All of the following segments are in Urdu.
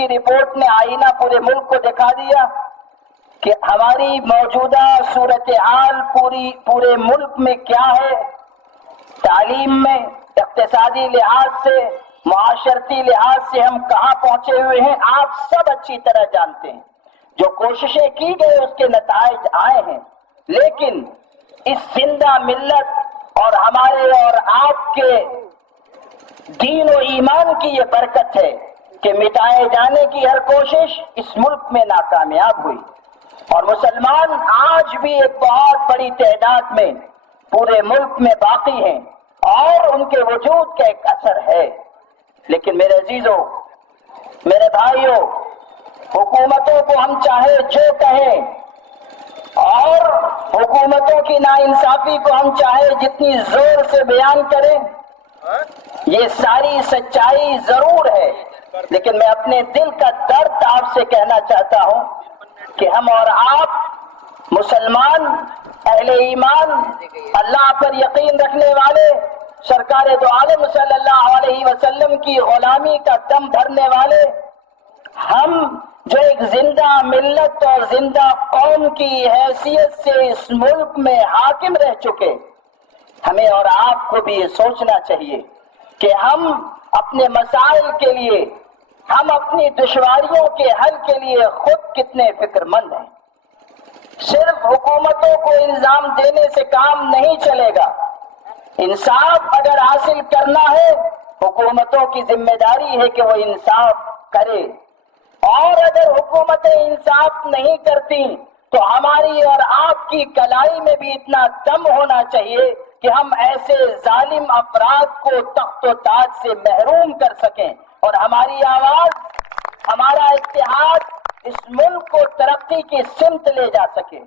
کی رپورٹ نے آئینہ پورے ملک کو دکھا دیا کہ ہماری موجودہ صورتحال پورے ملک میں کیا ہے، تعلیم میں، اقتصادی لحاظ سے، معاشرتی لحاظ سے ہم کہاں پہنچے ہوئے ہیں، آپ سب اچھی طرح جانتے ہیں۔ جو کوششیں کی گئی اس کے نتائج آئے ہیں، لیکن اس زندہ ملت اور ہمارے اور آپ کے دین و ایمان کی یہ برکت ہے کہ مٹائے جانے کی ہر کوشش اس ملک میں ناکامیاب ہوئی، اور مسلمان آج بھی ایک بہت بڑی تعداد میں پورے ملک میں باقی ہیں اور ان کے وجود کا ایک اثر ہے۔ لیکن میرے عزیزوں، میرے بھائیوں، حکومتوں کو ہم چاہے جو کہیں اور حکومتوں کی ناانصافی کو ہم چاہے جتنی زور سے بیان کریں، یہ ساری سچائی ضرور ہے، لیکن میں اپنے دل کا درد آپ سے کہنا چاہتا ہوں کہ ہم اور آپ مسلمان، اہل ایمان، اللہ پر یقین رکھنے والے، سرکار دو عالم صلی اللہ علیہ وسلم کی غلامی کا دم بھرنے والے، ہم جو ایک زندہ ملت اور زندہ قوم کی حیثیت سے اس ملک میں حاکم رہ چکے، ہمیں اور آپ کو بھی یہ سوچنا چاہیے کہ ہم اپنے مسائل کے لیے، ہم اپنی دشواریوں کے حل کے لیے خود کتنے فکر مند ہیں۔ صرف حکومتوں کو الزام دینے سے کام نہیں چلے گا، انصاف اگر حاصل کرنا ہے حکومتوں کی ذمہ داری ہے کہ وہ انصاف کرے، اور اگر حکومتیں انصاف نہیں کرتی تو ہماری اور آپ کی کلائی میں بھی اتنا دم ہونا چاہیے کہ ہم ایسے ظالم افراد کو تخت و تاج سے محروم کر سکیں اور ہماری آواز، ہمارا اتحاد اس ملک کو ترقی کی سمت لے جا سکے۔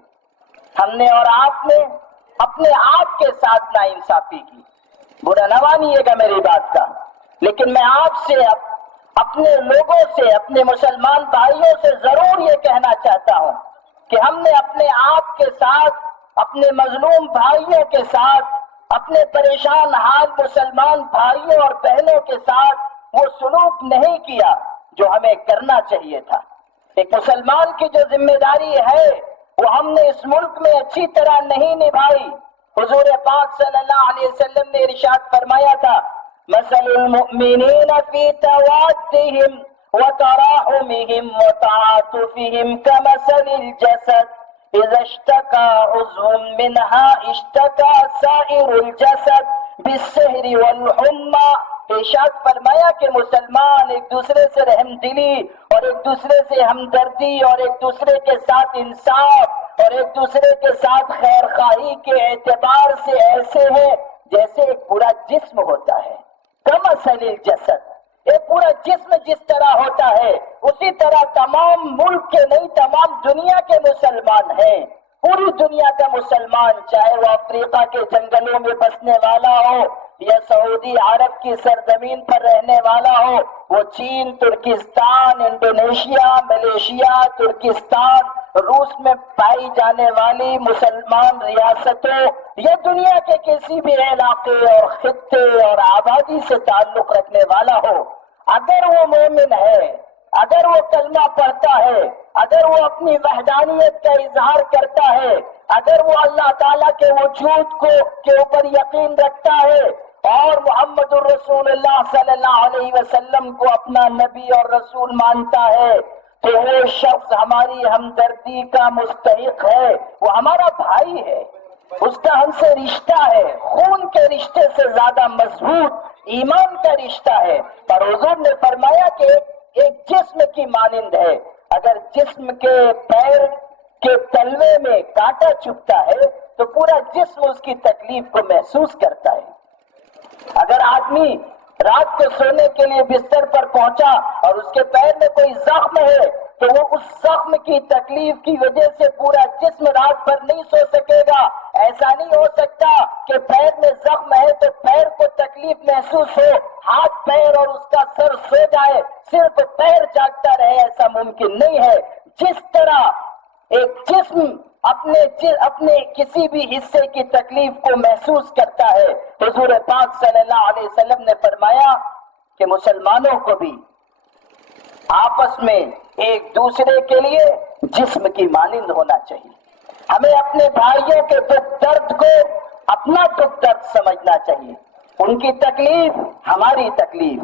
ہم نے اور آپ نے اپنے آپ کے ساتھ ناانصافی کی، برا نہ مانیے گا میری بات کا، لیکن میں آپ سے اپنے لوگوں سے، اپنے مسلمان بھائیوں سے ضرور یہ کہنا چاہتا ہوں کہ ہم نے اپنے آپ کے ساتھ، اپنے مظلوم بھائیوں کے ساتھ، اپنے پریشان حال مسلمان بھائیوں اور بہنوں کے ساتھ وہ سلوک نہیں کیا جو ہمیں کرنا چاہیے تھا۔ ایک مسلمان کی جو ذمہ داری ہے وہ ہم نے اس ملک میں اچھی طرح نہیں نبھائی۔ حضور پاک صلی اللہ علیہ وسلم نے ارشاد فرمایا تھا، مثل المؤمنین فی توادہم وتراحمہم وتعاطفہم کمثل الجسد اذا اشتکا عضو منها اشتکا سائر الجسد بالسہر والحمى۔ ارشاد فرمایا کہ مسلمان ایک دوسرے سے رحم دلی اور ایک دوسرے سے ہمدردی اور ایک دوسرے کے ساتھ انصاف اور ایک دوسرے کے ساتھ خیر خواہی کے اعتبار سے ایسے ہیں جیسے ایک پورا جسم ہوتا ہے۔ کمثل الجسد، ایک پورا جسم جس طرح ہوتا ہے اسی طرح تمام ملک کے نہیں، تمام دنیا کے مسلمان ہیں۔ پوری دنیا کا مسلمان، چاہے وہ افریقہ کے جنگلوں میں بسنے والا ہو یا سعودی عرب کی سرزمین پر رہنے والا ہو، وہ چین، ترکستان، انڈونیشیا، ملیشیا، ترکستان، روس میں پائی جانے والی مسلمان ریاستوں یا دنیا کے کسی بھی علاقے اور خطے اور آبادی سے تعلق رکھنے والا ہو، اگر وہ مومن ہے، اگر وہ کلمہ پڑھتا ہے، اگر وہ اپنی وحدانیت کا اظہار کرتا ہے، اگر وہ اللہ تعالیٰ کے وجود کے اوپر یقین رکھتا ہے اور محمد الرسول اللہ صلی اللہ علیہ وسلم کو اپنا نبی اور رسول مانتا ہے، تو وہ شخص ہماری ہمدردی کا مستحق ہے، وہ ہمارا بھائی ہے، اس کا ہم سے رشتہ ہے، خون کے رشتے سے زیادہ مضبوط ایمان کا رشتہ ہے۔ اور حضور نے فرمایا کہ ایک جسم کی مانند ہے، اگر جسم کے پیر کے تلوے میں کانٹا چبھتا ہے تو پورا جسم اس کی تکلیف کو محسوس کرتا ہے۔ اگر آدمی رات کو سونے کے لیے بستر پر پہنچا اور اس کے پیر میں کوئی زخم ہے تو وہ اس زخم کی تکلیف کی وجہ سے پورا جسم رات بھر نہیں سو سکے گا۔ ایسا نہیں ہو سکتا کہ پیر میں زخم ہے تو پیر کو تکلیف محسوس ہو، ہاتھ پیر اور اس کا سر سو جائے، صرف پیر جاگتا رہے، ایسا ممکن نہیں ہے۔ جس طرح ایک جسم اپنے کسی بھی حصے کی تکلیف کو محسوس کرتا ہے، حضور پاک صلی اللہ علیہ وسلم نے فرمایا کہ مسلمانوں کو بھی آپس میں ایک دوسرے کے لیے جسم کی مانند ہونا چاہیے. ہمیں اپنے بھائیوں کے دکھ درد کو اپنا دکھ درد سمجھنا چاہیے. ان کی تکلیف ہماری تکلیف,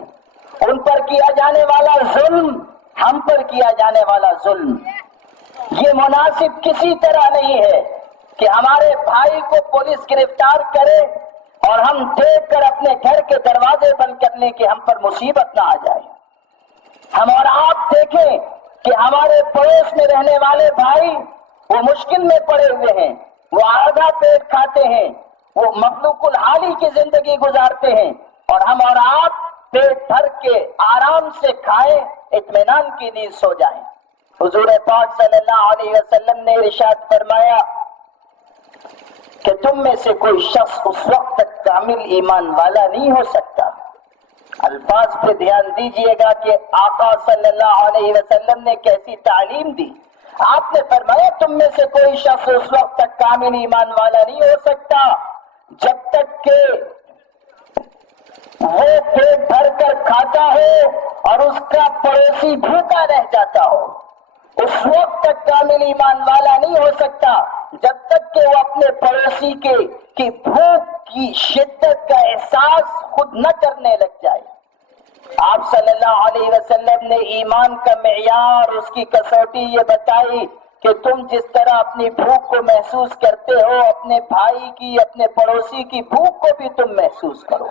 ان پر کیا جانے والا ظلم ہم پر کیا جانے والا ظلم. یہ مناسب کسی طرح نہیں ہے کہ ہمارے بھائی کو پولیس گرفتار کرے اور ہم دیکھ کر اپنے گھر کے دروازے بند کر لیں کہ ہم پر مصیبت نہ آ جائے. ہم اور آپ دیکھیں کہ ہمارے پڑوس میں رہنے والے بھائی وہ مشکل میں پڑے ہوئے ہیں, وہ آدھا پیٹ کھاتے ہیں, وہ مخلوق الحالی کی زندگی گزارتے ہیں, اور ہم اور آپ پیٹ بھر کے آرام سے کھائیں, اطمینان کی نیند سو جائیں. حضور پاک صلی اللہ علیہ وسلم نے ارشاد فرمایا کہ تم میں سے کوئی شخص اس وقت تک کامل ایمان والا نہیں ہو سکتا. الفاظ پہ دھیان دیجئے گا کہ آقا صلی اللہ علیہ وسلم نے کیسی تعلیم دی. آپ نے فرمایا تم میں سے کوئی شخص اس وقت تک کامل ایمان والا نہیں ہو سکتا جب تک کہ وہ پیٹ بھر کر کھاتا ہو اور اس کا پڑوسی بھوکا رہ جاتا ہو. اس وقت تک کامل ایمان والا نہیں ہو سکتا جب تک کہ وہ اپنے پڑوسی کی بھوک کی شدت کا احساس خود نہ کرنے لگ جائے. آپ صلی اللہ علیہ وسلم نے ایمان کا معیار, اس کی کسوٹی یہ بتائی کہ تم جس طرح اپنی بھوک کو محسوس کرتے ہو, اپنے بھائی کی, اپنے پڑوسی کی بھوک کو بھی تم محسوس کرو,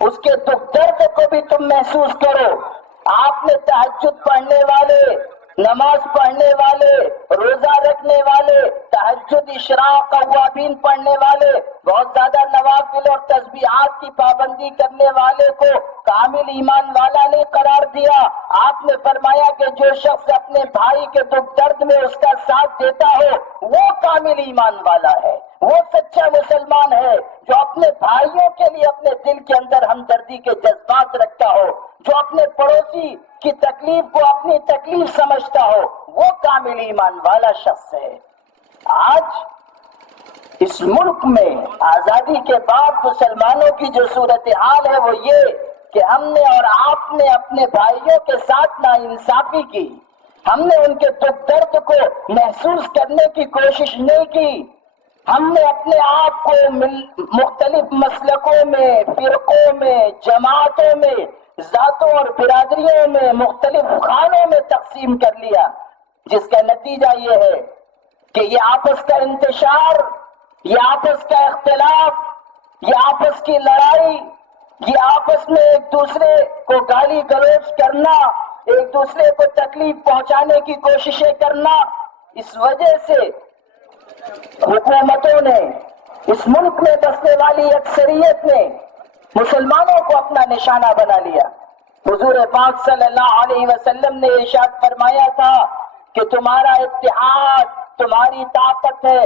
اس کے دکھ درد کو بھی تم محسوس کرو. آپ نے تہجد پڑھنے والے, نماز پڑھنے والے, روزہ رکھنے والے, تہجد اشراق اوابین پڑھنے والے, بہت زیادہ نوافل اور تسبیحات کی پابندی کرنے والے کو کامل ایمان والا نے قرار دیا. آپ نے فرمایا کہ جو شخص اپنے بھائی کے دکھ درد میں اس کا ساتھ دیتا ہو وہ کامل ایمان والا ہے, وہ سچا مسلمان ہے. جو اپنے بھائیوں کے لیے اپنے دل کے اندر ہمدردی کے جذبات رکھتا ہو, جو اپنے پڑوسی کی تکلیف کو اپنی تکلیف سمجھتا ہو, وہ کامل ایمان والا شخص ہے. آج اس ملک میں آزادی کے بعد مسلمانوں کی جو صورتحال ہے وہ یہ کہ ہم نے اور آپ نے اپنے بھائیوں کے ساتھ ناانصافی کی. ہم نے ان کے دکھ درد کو محسوس کرنے کی کوشش نہیں کی. ہم نے اپنے آپ کو مختلف مسلکوں میں, فرقوں میں, جماعتوں میں, ذاتوں اور برادریوں میں, مختلف خانوں میں تقسیم کر لیا, جس کا نتیجہ یہ ہے کہ یہ آپس کا انتشار, یہ آپس کا اختلاف, یہ آپس کی لڑائی, یہ آپس میں ایک دوسرے کو گالی گلوچ کرنا, ایک دوسرے کو تکلیف پہنچانے کی کوششیں کرنا, اس وجہ سے حکومتوں نے, اس ملک میں بسنے والی اکثریت نے مسلمانوں کو اپنا نشانہ بنا لیا. حضور پاک صلی اللہ علیہ وسلم نے ارشاد فرمایا تھا کہ تمہارا اتحاد تمہاری طاقت ہے,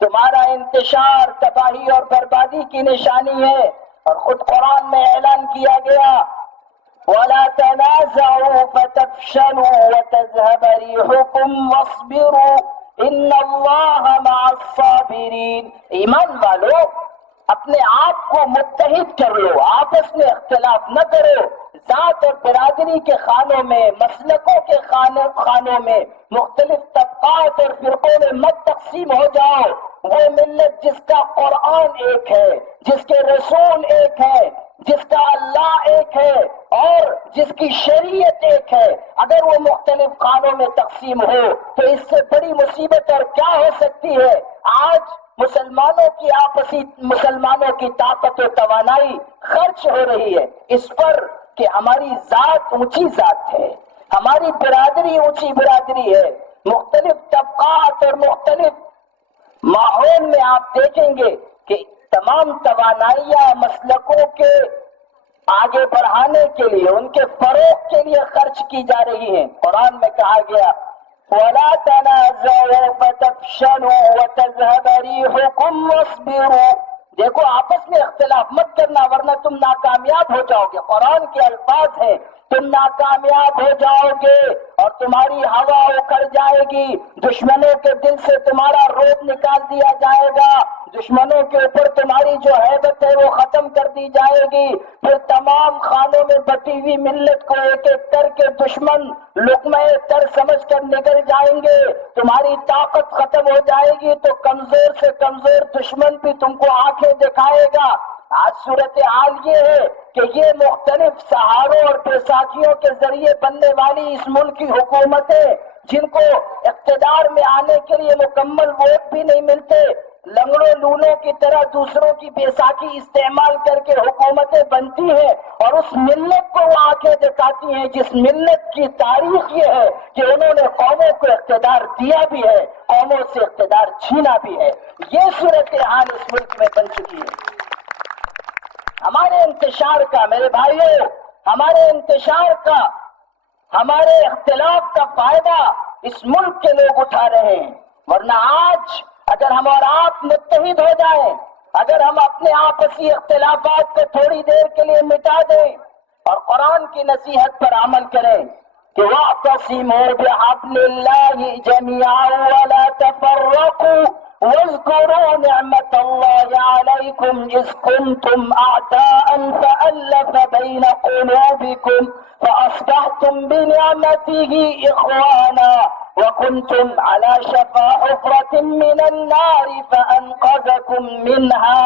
تمہارا انتشار تباہی اور بربادی کی نشانی ہے. اور خود قرآن میں اعلان کیا گیا وَلَا تَنَازَعُوا فَتَفْشَلُوا وَتَذْهَبَ رِيحُكُمْ وَاصْبِرُوا إِنَّ اللَّهَ مَعَ الصَّابِرِينَ. ایمان والو, اپنے آپ کو متحد کر لو, آپس میں اختلاف نہ کرو. ذات اور برادری کے خانوں میں, مسلکوں کے خانوں میں, مختلف طبقات اور فرقوں میں مت تقسیم ہو جاؤ. وہ ملت جس کا قرآن ایک ہے, جس کے رسول ایک ہے, جس کا اللہ ایک ہے اور جس کی شریعت ایک ہے, اگر وہ مختلف خانوں میں تقسیم ہو تو اس سے بڑی مصیبت اور کیا ہو سکتی ہے. آج مسلمانوں کی طاقت و توانائی خرچ ہو رہی ہے اس پر کہ ہماری ذات اونچی ذات ہے, ہماری برادری اونچی برادری ہے. مختلف طبقات اور مختلف ماحول میں آپ دیکھیں گے کہ تمام توانائیاں مسلکوں کے آگے بڑھانے کے لیے, ان کے فروغ کے لیے خرچ کی جا رہی ہیں. قرآن میں کہا گیا وَلَا تَنَازَعُوا فَتَفْشَلُوا وَتَذْهَبَ رِيحُكُمْ وَاصْبِرُوا. دیکھو آپس میں اختلاف مت کرنا ورنہ تم ناکامیاب ہو جاؤ گے. قرآن کے الفاظ ہیں, تم ناکامیاب ہو جاؤ گے اور تمہاری ہوا اکھڑ جائے گی, دشمنوں کے دل سے تمہارا روب نکال دیا جائے گا, دشمنوں کے اوپر تمہاری جو ہیبت ہے وہ ختم کر دی جائے گی، پھر تمام خانوں میں بٹی ہوئی ملت کو ایک ایک کر کے دشمن لقمہ تر سمجھ کر نکل جائیں گے، تمہاری طاقت ختم ہو جائے گی تو کمزور سے کمزور دشمن بھی تم کو آنکھیں دکھائے گا۔ آج صورتحال یہ ہے کہ یہ مختلف سہاروں اور بیساکھیوں کے ذریعے بننے والی اس ملک کی حکومتیں، جن کو اقتدار میں آنے کے لیے مکمل ووٹ بھی نہیں ملتے، لنگڑوں لولوں کی طرح دوسروں کی بیساکھی استعمال کر کے حکومتیں بنتی ہیں، اور اس ملت کو وہ آنکھیں دکھاتی ہیں جس ملت کی تاریخ یہ ہے کہ انہوں نے قوموں کو اقتدار دیا بھی ہے، قوموں سے اقتدار چھینا بھی ہے۔ یہ صورتحال اس ملک میں بن چکی ہے۔ ہمارے انتشار کا، میرے بھائیوں، ہمارے انتشار کا، ہمارے اختلاف کا فائدہ اس ملک کے لوگ اٹھا رہے ہیں، ورنہ آج اگر ہم اور آپ متحد ہو جائیں، اگر ہم اپنے آپسی اختلافات کو تھوڑی دیر کے لیے مٹا دیں اور قرآن کی نصیحت پر عمل کریں کہ وَاعْتَصِمُوا بِحَبْلِ اللَّهِ جَمِيعًا وَلَا تَفَرَّقُوا وَاذْكُرُوا نِعْمَةَ اللَّهِ عَلَيْكُمْ إِذْ كُنْتُمْ أَعْدَاءً فَأَلَّفَ بَيْنَ قُلُوبِكُمْ فَأَصْبَحْتُمْ بِنِعْمَتِهِ إِخْوَانًا وَكُنْتُمْ عَلَى شَفَا حُفْرَةٍ مِّنَ النَّارِ فَأَنْقَذَكُمْ مِنْهَا۔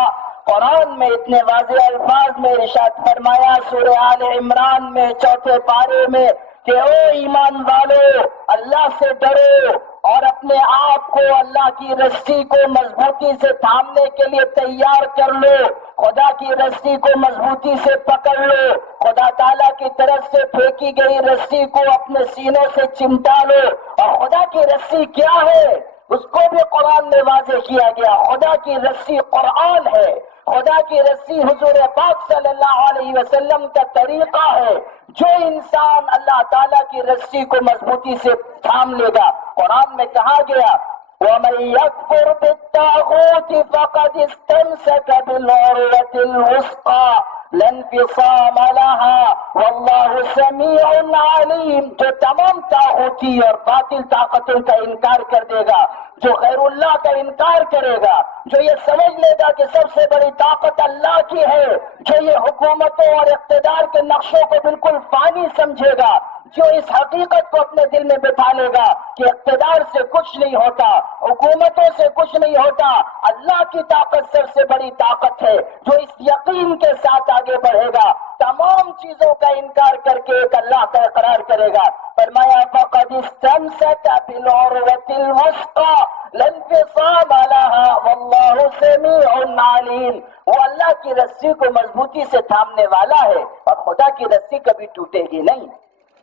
قرآن میں اتنے واضح الفاظ میں ارشاد فرمایا سورہ آل عمران میں 4 پارے میں کہ او ایمان والو، اللہ سے ڈرو اور اپنے آپ کو اللہ کی رسی کو مضبوطی سے تھامنے کے لیے تیار کر لو، خدا کی رسی کو مضبوطی سے پکڑ لو، خدا تعالیٰ کی طرف سے پھینکی گئی رسی کو اپنے سینوں سے چمٹا لو۔ اور خدا کی رسی کیا ہے اس کو بھی قرآن میں واضح کیا گیا، خدا کی رسی قرآن ہے، خدا کی رسی حضور پاک صلی اللہ علیہ وسلم کا طریقہ ہے۔ جو انسان اللہ تعالیٰ کی رسی کو مضبوطی سے تھام لے گا، قرآن میں کہا گیا وَمَن يَكْفُرْ بِالطَّاغُوتِ فَقَدِ اسْتَمْسَكَ بِالْعُرْوَةِ الْوُثْقَىٰ لَا انفصام لَهَا وَاللَّهُ سَمِيعٌ عَلِيمٌ۔ جو تمام طاغوتی اور باطل طاقتوں کا انکار کر دے گا، جو غیر اللہ کا انکار کرے گا، جو یہ سمجھ لے گا کہ سب سے بڑی طاقت اللہ کی ہے، جو یہ حکومتوں اور اقتدار کے نقشوں کو بالکل فانی سمجھے گا، جو اس حقیقت کو اپنے دل میں بٹھا لے گا کہ اقتدار سے کچھ نہیں ہوتا، حکومتوں سے کچھ نہیں ہوتا، اللہ کی طاقت سب سے بڑی طاقت ہے، جو اس یقین کے ساتھ آگے بڑھے گا، تمام چیزوں کا انکار کر کے ایک اللہ کا اقرار کرے گا۔ فرمایا فَقَدِ اسْتَمْسَكَ بِالْعُرْوَةِ الْوُثْقَىٰ لَا انفصام لَهَا وَاللَّهُ سَمِيعٌ عَلِيمٌ۔ وہ اللہ کی رسی کو مضبوطی سے تھامنے والا ہے، اور خدا کی رسی کبھی ٹوٹے گی نہیں۔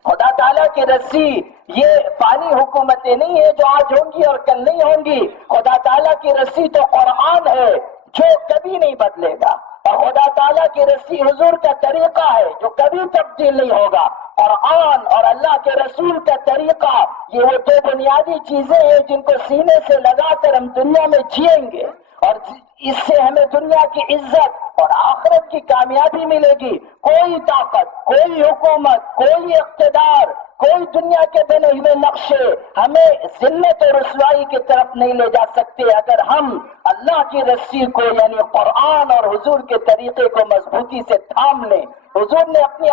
خدا تعالیٰ کی رسی یہ فانی حکومتیں نہیں ہے جو آج ہوں گی اور کل نہیں ہوں گی، خدا تعالیٰ کی رسی تو قرآن ہے جو کبھی نہیں بدلے گا، اور خدا تعالیٰ کی رسی حضور کا طریقہ ہے جو کبھی تبدیل نہیں ہوگا۔ قرآن اور اللہ کے رسول کا طریقہ یہ وہ 2 بنیادی چیزیں ہیں جن کو سینے سے لگا کر ہم دنیا میں جئیں گے، اور اس سے ہمیں دنیا کی عزت اور آخرت کی کامیابی ملے گی۔ کوئی طاقت، کوئی حکومت، کوئی اقتدار، کوئی دنیا کے بنے ہوئے نقشے ہمیں ذلت اور رسوائی کی طرف نہیں لے جا سکتے اگر ہم اللہ کی رسی کو یعنی قرآن اور حضور کے طریقے کو مضبوطی سے تھام لیں۔ حضور نے اپنی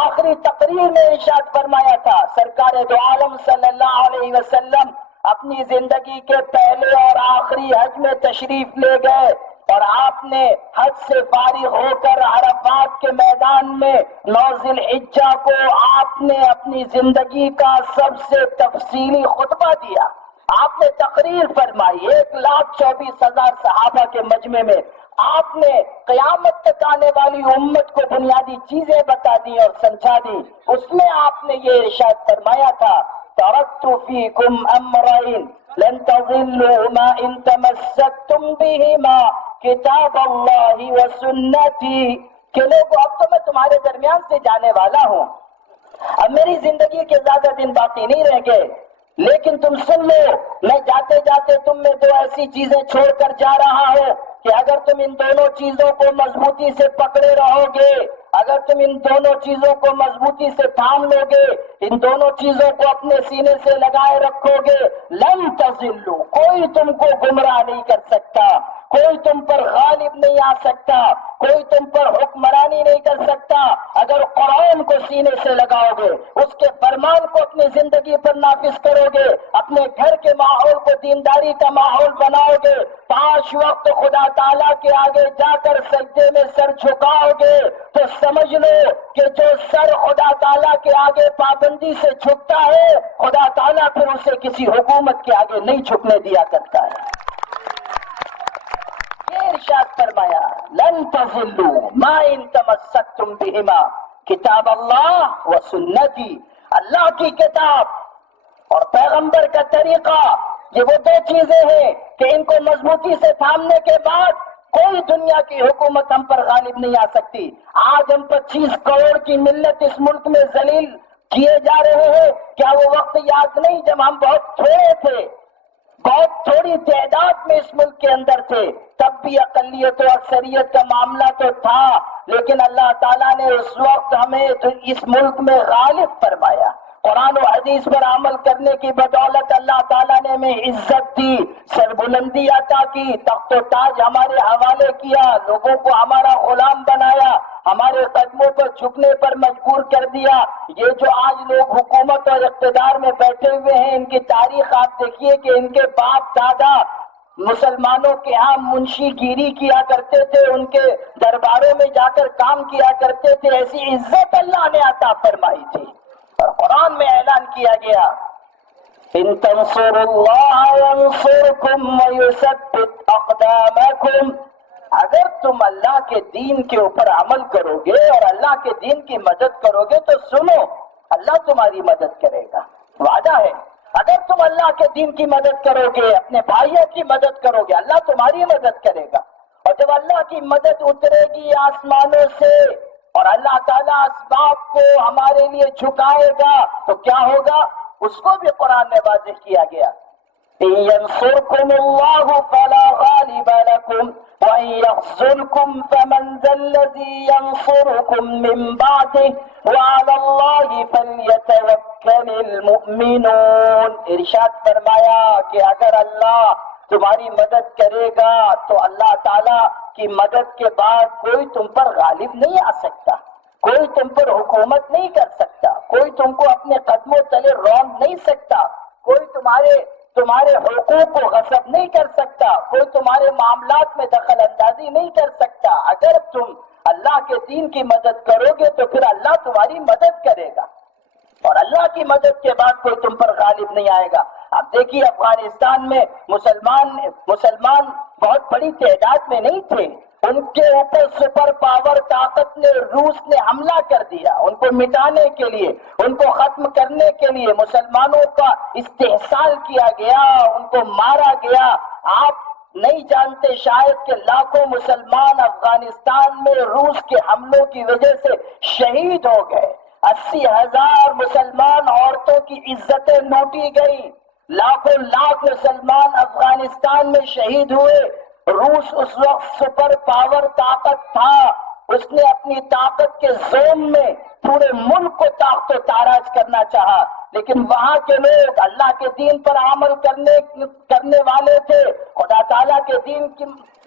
آخری تقریر میں ارشاد فرمایا تھا، سرکار دو عالم صلی اللہ علیہ وسلم اپنی زندگی کے پہلے اور آخری حج میں تشریف لے گئے، اور آپ نے حج سے فارغ ہو کر عرفات کے میدان میں 9 ذی الحجہ کو آپ نے اپنی زندگی کا سب سے تفصیلی خطبہ دیا، آپ نے تقریر فرمائی 1,24,000 صحابہ کے مجمع میں، آپ نے قیامت تک آنے والی امت کو بنیادی چیزیں بتا دی اور سمجھا دی۔ اس میں آپ نے یہ ارشاد فرمایا تھا ترکت فیکم امرین لن تضلوا ما ان تمسکتم بہما کتاب اللہ و سنتی، کہ لوگوں اب تو میں تمہارے درمیان سے جانے والا ہوں، اب میری زندگی کے زیادہ دن باقی نہیں رہ گئے، لیکن تم سن لو میں جاتے جاتے تم میں 2 ایسی چیزیں چھوڑ کر جا رہا ہوں کہ اگر تم ان دونوں چیزوں کو مضبوطی سے پکڑے رہو گے، اگر تم ان دونوں چیزوں کو مضبوطی سے تھام لو گے، ان دونوں چیزوں کو اپنے سینے سے لگائے رکھو گے، لن تضلوا، کوئی تم کو گمراہ نہیں کر سکتا، کوئی تم پر غالب نہیں آ سکتا، کوئی تم پر حکمرانی نہیں کر سکتا اگر قرآن کو سینے سے لگاؤ گے، اس کے فرمان کو اپنی زندگی پر نافذ کرو گے، اپنے گھر کے ماحول کو دینداری کا ماحول بناؤ گے، 5 وقت خدا تعالیٰ کے آگے جا کر سجدے میں سر جھکاؤ گے، تو سمجھ لو کہ جو سر خدا تعالیٰ کے آگے پابندی سے جھکتا ہے، خدا تعالیٰ پھر اسے کسی حکومت کے آگے نہیں جھکنے دیا کرتا ہے۔ یہ ارشاد فرمایا لن تضلوا ما ان تمسکتم بہما، کتاب اللہ و سنتی، اللہ کی کتاب اور پیغمبر کا طریقہ، یہ وہ 2 چیزیں ہیں کہ ان کو مضبوطی سے تھامنے کے بعد کوئی دنیا کی حکومت ہم پر غالب نہیں آ سکتی۔ آج ہم 25 کروڑ کی ملت اس ملک میں ذلیل کیے جا رہے ہیں، کیا وہ وقت یاد نہیں جب ہم بہت تھوڑے تھے، بہت تھوڑی تعداد میں اس ملک کے اندر تھے، تب بھی اقلیت و اکثریت کا معاملہ تو تھا، لیکن اللہ تعالیٰ نے اس وقت ہمیں اس ملک میں غالب فرمایا۔ قرآن و حدیث پر عمل کرنے کی بدولت اللہ تعالیٰ نے ہمیں عزت دی، سربلندی عطا کی، تخت و تاج ہمارے حوالے کیا، لوگوں کو ہمارا غلام بنایا، ہمارے قدموں پر جھکنے پر مجبور کر دیا۔ یہ جو آج لوگ حکومت اور اقتدار میں بیٹھے ہوئے ہیں، ان کی تاریخ آپ دیکھیے کہ ان کے باپ دادا مسلمانوں کے ہاں منشی گیری کیا کرتے تھے، ان کے درباروں میں جا کر کام کیا کرتے تھے، ایسی عزت اللہ نے عطا فرمائی تھی۔ اور قرآن میں اعلان کیا گیا ان تنصروا اللہ ینصرکم ویثبت اقدامکم، اگر تم اللہ کے دین کے اوپر عمل کرو گے اور اللہ کے دین کی مدد کرو گے تو سنو، اللہ تمہاری مدد کرے گا، وعدہ ہے۔ اگر تم اللہ کے دین کی مدد کرو گے، اپنے بھائیوں کی مدد کرو گے، اللہ تمہاری مدد کرے گا۔ اور جب اللہ کی مدد اترے گی آسمانوں سے اور اللہ تعالیٰ اسباب کو ہمارے لیے جھکائے گا تو کیا ہوگا، اس کو بھی قرآن میں واضح کیا گیا۔ إن ينصركم الله فلا غالب لكم وإن يخذلكم فمن ذا الذي ينصركم من بعده وعلى الله فليتوكل المؤمنون۔ ارشاد فرمایا کہ اگر اللہ تمہاری مدد کرے گا تو اللہ تعالیٰ کی مدد کے بعد کوئی تم پر غالب نہیں آ سکتا، کوئی تم پر حکومت نہیں کر سکتا، کوئی تم کو اپنے قدموں تلے رون نہیں سکتا، کوئی تمہارے حقوق کو غصب نہیں کر سکتا، کوئی تمہارے معاملات میں دخل اندازی نہیں کر سکتا۔ اگر تم اللہ کے دین کی مدد کرو گے تو پھر اللہ تمہاری مدد کرے گا، اور اللہ کی مدد کے بعد کوئی تم پر غالب نہیں آئے گا۔ اب دیکھیے افغانستان میں مسلمان بہت بڑی تعداد میں نہیں تھے، ان کے اوپر سپر پاور طاقت نے، روس نے حملہ کر دیا، ان کو مٹانے کے لیے، ان کو ختم کرنے کے لیے مسلمانوں کا استحصال کیا گیا، ان کو مارا گیا۔ آپ نہیں جانتے شاید کہ لاکھوں مسلمان افغانستان میں روس کے حملوں کی وجہ سے شہید ہو گئے، 80,000 مسلمان عورتوں کی عزتیں لوٹی گئی، لاکھوں لاکھ مسلمان افغانستان میں شہید ہوئے۔ روس اس وقت سپر پاور طاقت تھا، اس نے اپنی طاقت کے زوم میں پورے ملک کو تاخت و تاراج کرنا چاہا، لیکن وہاں کے لوگ اللہ کے دین پر عمل کرنے والے تھے، خدا تعالیٰ کے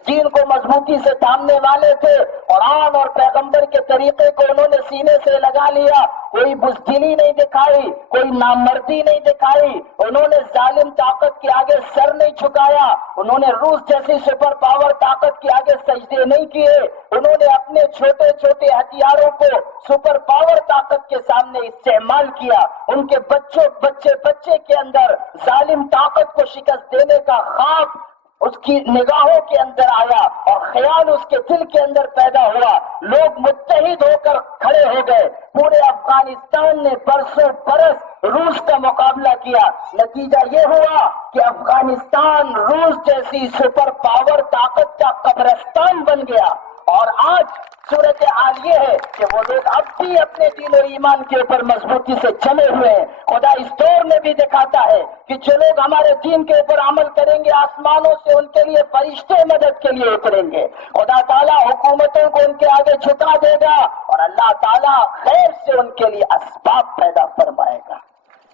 دین کو مضبوطی سے تھامنے والے تھے، قرآن اور پیغمبر کے طریقے کو انہوں نے سینے سے لگا لیا، کوئی بزدلی نہیں دکھائی، کوئی نامردی نہیں دکھائی، انہوں نے ظالم طاقت کے آگے سر نہیں جھکایا، انہوں نے روس جیسی سپر پاور طاقت کے آگے سجدے نہیں کیے، انہوں نے اپنے چھوٹے چھوٹے ہتھیاروں کو سپر پاور طاقت کے سامنے استعمال کیا، ان کے بچے کے اندر ظالم طاقت کو شکست دینے کا خواب اس کی نگاہوں کے اندر آیا اور خیال اس کے دل کے اندر پیدا ہوا، لوگ متحد ہو کر کھڑے ہو گئے، پورے افغانستان نے برسوں برس روس کا مقابلہ کیا، نتیجہ یہ ہوا کہ افغانستان روس جیسی سپر پاور طاقت کا قبرستان بن گیا۔ اور آج صورتحال یہ ہے کہ وہ لوگ اب بھی اپنے دین و ایمان کے اوپر مضبوطی سے جمے ہوئے ہیں۔ خدا اس دور میں بھی دکھاتا ہے کہ جو لوگ ہمارے دین کے اوپر عمل کریں گے، آسمانوں سے ان کے لیے فرشتے مدد کے لیے اتریں گے، خدا تعالیٰ حکومتوں کو ان کے آگے جھکا دے گا، اور اللہ تعالیٰ خیر سے ان کے لیے اسباب پیدا فرمائے گا۔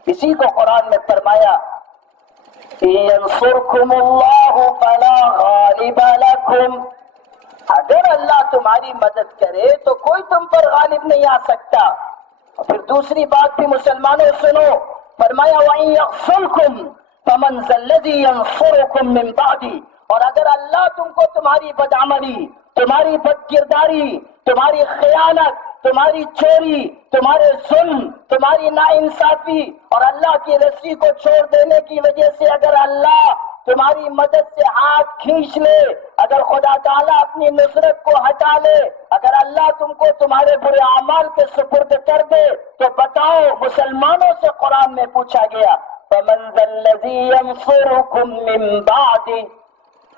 اسی کو قرآن میں فرمایا ينصركم الله فلا غالب لكم، اگر اللہ تمہاری مدد کرے تو کوئی تم پر غالب نہیں آ سکتا۔ اور پھر دوسری بات بھی مسلمانوں سنو، فرمایا وَإِن يَخْذُلْكُمْ فَمَنْ ذَا الَّذِي يَنصُرُكُمْ مِنْ بَعْدِهِ، اور اگر اللہ تم کو تمہاری بدعملی، تمہاری بدکرداری، تمہاری خیانت، تمہاری چوری، تمہارے ظلم، تمہاری ناانصافی اور اللہ کی رسی کو چھوڑ دینے کی وجہ سے اگر اللہ تمہاری مدد سے ہاتھ کھینچ لے، اگر خدا تعالیٰ اپنی نصرت کو ہٹا لے، اگر اللہ تم کو تمہارے برے اعمال کے سپرد کر دے، تو بتاؤ مسلمانوں سے قرآن میں پوچھا گیا فَمَنْ ذَا الَّذِي يَنصُرُكُمْ مِنْ بَعْدِهِ،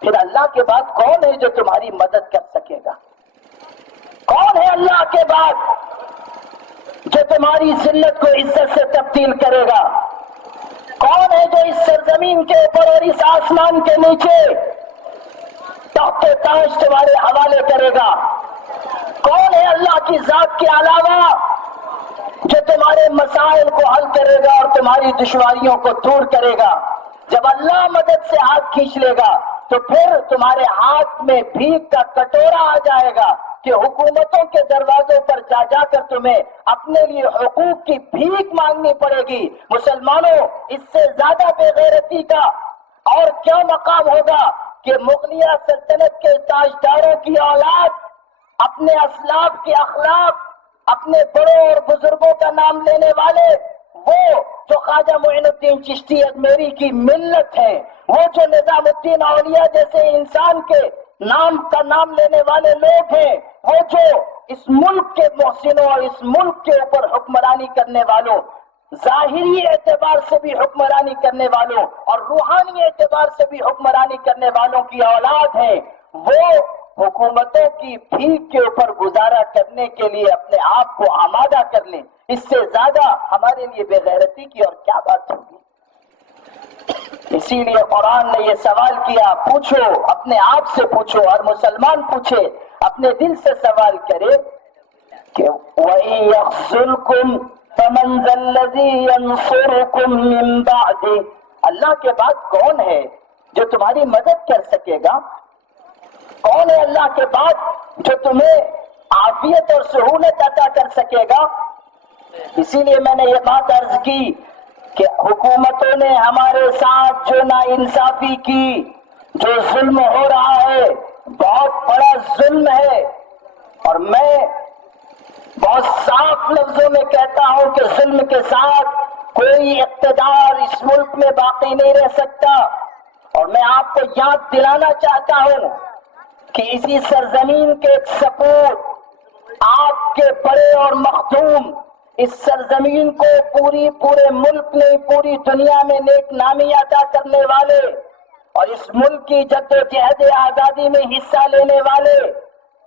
پھر اللہ کے بعد کون ہے جو تمہاری مدد کر سکے گا؟ کون ہے اللہ کے بعد جو تمہاری ذلت کو عزت سے تبدیل کرے گا؟ کون ہے جو اس سرزمین کے اوپر اور اس آسمان کے نیچے تخت و تاج تمہارے حوالے کرے گا؟ کون ہے اللہ کی ذات کے علاوہ جو تمہارے مسائل کو حل کرے گا اور تمہاری دشواریوں کو دور کرے گا؟ جب اللہ مدد سے ہاتھ کھینچ لے گا تو پھر تمہارے ہاتھ میں بھیک کا کٹورا آ جائے گا کہ حکومتوں کے دروازوں پر جا جا کر تمہیں اپنے لیے حقوق کی بھیک مانگنی پڑے گی۔ مسلمانوں، اس سے زیادہ بے غیرتی کا اور کیا مقام ہوگا کہ مغلیہ سلطنت کے تاجداروں کی اولاد اپنے اسلاف کے اخلاق، اپنے بڑوں اور بزرگوں کا نام لینے والے، وہ جو خواجہ معین الدین چشتی اجمیری کی ملت ہے، وہ جو نظام الدین اولیاء جیسے انسان کے نام کا نام لینے والے لوگ ہیں، وہ جو اس ملک کے محسنوں اور اس ملک کے اوپر حکمرانی کرنے والوں، ظاہری اعتبار سے بھی حکمرانی کرنے والوں اور روحانی اعتبار سے بھی حکمرانی کرنے والوں کی اولاد ہیں، وہ حکومتوں کی بھیک کے اوپر گزارا کرنے کے لیے اپنے آپ کو آمادہ کر لیں۔ اس سے زیادہ ہمارے لیے بے غیرتی کی اور کیا بات ہوگی؟ اسی لیے قرآن نے یہ سوال کیا، پوچھو، اپنے آپ سے پوچھو، اور مسلمان پوچھے، اپنے دل سے سوال کرے کہ وَإِن يَخْذُلْكُمْ فَمَنْ ذَا الَّذِي يَنصُرُكُمْ مِنْ بَعْدِهِ، اللہ کے بعد کون ہے جو تمہاری مدد کر سکے گا؟ کون ہے اللہ کے بعد جو تمہیں عافیت اور سہولت عطا کر سکے گا؟ اسی لیے میں نے یہ بات عرض کی کہ حکومتوں نے ہمارے ساتھ جو ناانصافی کی، جو ظلم ہو رہا ہے، بہت بڑا ظلم ہے، اور میں بہت صاف لفظوں میں کہتا ہوں کہ ظلم کے ساتھ کوئی اقتدار اس ملک میں باقی نہیں رہ سکتا۔ اور میں آپ کو یاد دلانا چاہتا ہوں کہ اسی سرزمین کے ایک سپوت، آپ کے بڑے اور مخدوم، اس سرزمین کو پورے ملک نے، پوری دنیا میں نیک نامی عطا کرنے والے اور اس ملک کی جد و جہد آزادی میں حصہ لینے والے،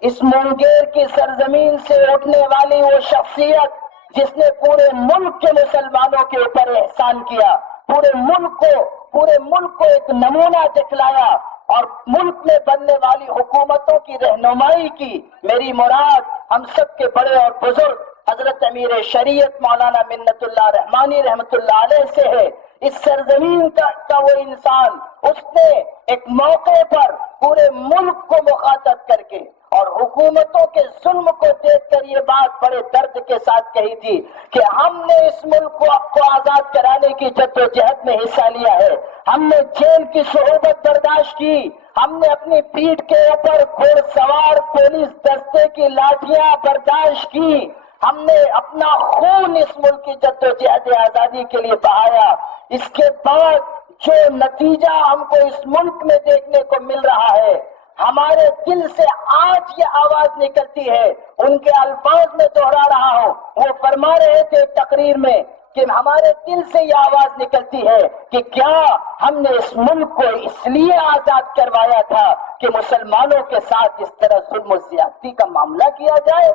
اس مونگیر کی سرزمین سے اٹھنے والی وہ شخصیت جس نے پورے ملک کے مسلمانوں کے اوپر احسان کیا، پورے ملک کو ایک نمونہ دکھلایا اور ملک میں بننے والی حکومتوں کی رہنمائی کی۔ میری مراد ہم سب کے بڑے اور بزرگ حضرت امیر شریعت مولانا منت اللہ رحمانی رحمت اللہ علیہ سے ہے۔ اس سرزمین کا وہ انسان، اس نے ایک موقع پر پورے ملک کو مخاطب کر کے اور حکومتوں کے ظلم کو دیکھ کر یہ بات بڑے درد کے ساتھ کہی تھی کہ ہم نے اس ملک کو آزاد کرانے کی جد و جہد میں حصہ لیا ہے، ہم نے جیل کی صعوبت برداشت کی، ہم نے اپنی پیٹھ کے اوپر گھوڑ سوار پولیس دستے کی لاٹھیاں برداشت کی، ہم نے اپنا خون اس ملک کی جد و جہد آزادی کے لیے بہایا۔ اس کے بعد جو نتیجہ ہم کو اس ملک میں دیکھنے کو مل رہا ہے، ہمارے دل سے آج یہ آواز نکلتی ہے، ان کے الفاظ میں دوہرا رہا ہوں، وہ فرما رہے تھے تقریر میں کہ ہمارے دل سے یہ آواز نکلتی ہے کہ کیا ہم نے اس ملک کو اس لیے آزاد کروایا تھا کہ مسلمانوں کے ساتھ اس طرح ظلم و زیادتی کا معاملہ کیا جائے،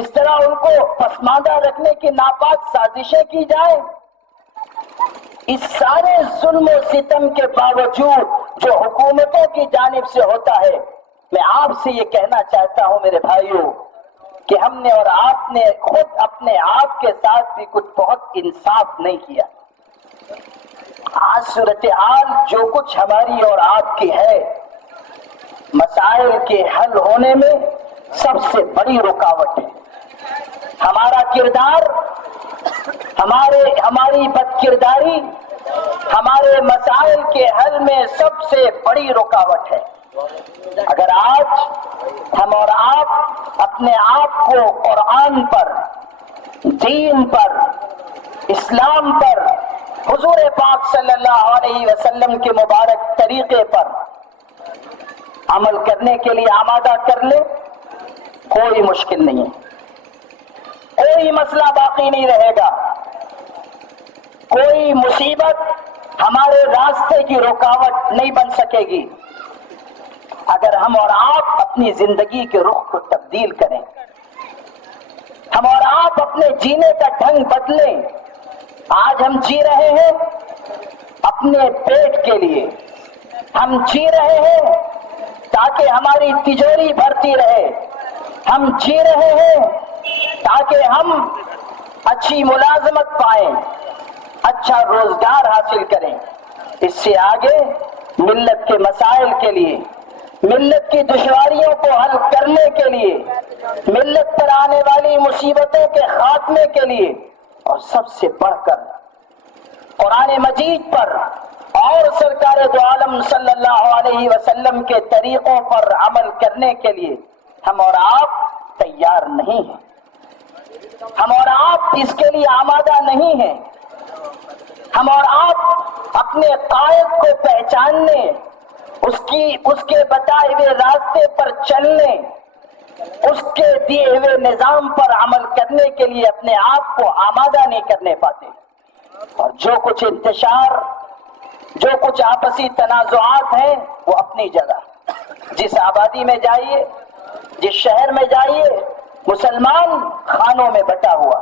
اس طرح ان کو پسماندہ رکھنے کی ناپاک سازشیں کی جائیں۔ اس سارے ظلم و ستم کے باوجود جو حکومتوں کی جانب سے ہوتا ہے، میں آپ سے یہ کہنا چاہتا ہوں میرے بھائیوں کہ ہم نے اور آپ نے خود اپنے آپ کے ساتھ بھی کچھ بہت انصاف نہیں کیا۔ آج صورتحال جو کچھ ہماری اور آپ کی ہے، مسائل کے حل ہونے میں سب سے بڑی رکاوٹ ہے ہمارا کردار، ہماری بد کرداری ہمارے مسائل کے حل میں سب سے بڑی رکاوٹ ہے۔ اگر آج ہم اور آپ اپنے آپ کو قرآن پر، دین پر، اسلام پر، حضور پاک صلی اللہ علیہ وسلم کے مبارک طریقے پر عمل کرنے کے لیے آمادہ کر لیں، کوئی مشکل نہیں ہے، کوئی مسئلہ باقی نہیں رہے گا، کوئی مصیبت ہمارے راستے کی رکاوٹ نہیں بن سکے گی اگر ہم اور آپ اپنی زندگی کے رخ کو تبدیل کریں، ہم اور آپ اپنے جینے کا ڈھنگ بدلیں۔ آج ہم جی رہے ہیں اپنے پیٹ کے لیے، ہم جی رہے ہیں تاکہ ہماری تجوری بھرتی رہے، ہم جی رہے ہیں تاکہ ہم اچھی ملازمت پائیں، اچھا روزگار حاصل کریں۔ اس سے آگے ملت کے مسائل کے لیے، ملت کی دشواریوں کو حل کرنے کے لیے، ملت پر آنے والی مصیبتوں کے خاتمے کے لیے، اور سب سے بڑھ کر قرآن مجید پر اور سرکار دو عالم صلی اللہ علیہ وسلم کے طریقوں پر عمل کرنے کے لیے ہم اور آپ تیار نہیں ہیں، ہم اور آپ اس کے لیے آمادہ نہیں ہیں۔ ہم اور آپ اپنے قائد کو پہچاننے، اس کے بتائے ہوئے راستے پر چلنے، اس کے دیے ہوئے نظام پر عمل کرنے کے لیے اپنے آپ کو آمادہ نہیں کرنے پاتے، اور جو کچھ انتشار، جو کچھ آپسی تنازعات ہیں وہ اپنی جگہ۔ جس آبادی میں جائیے، جس شہر میں جائیے، مسلمان خانوں میں بٹا ہوا،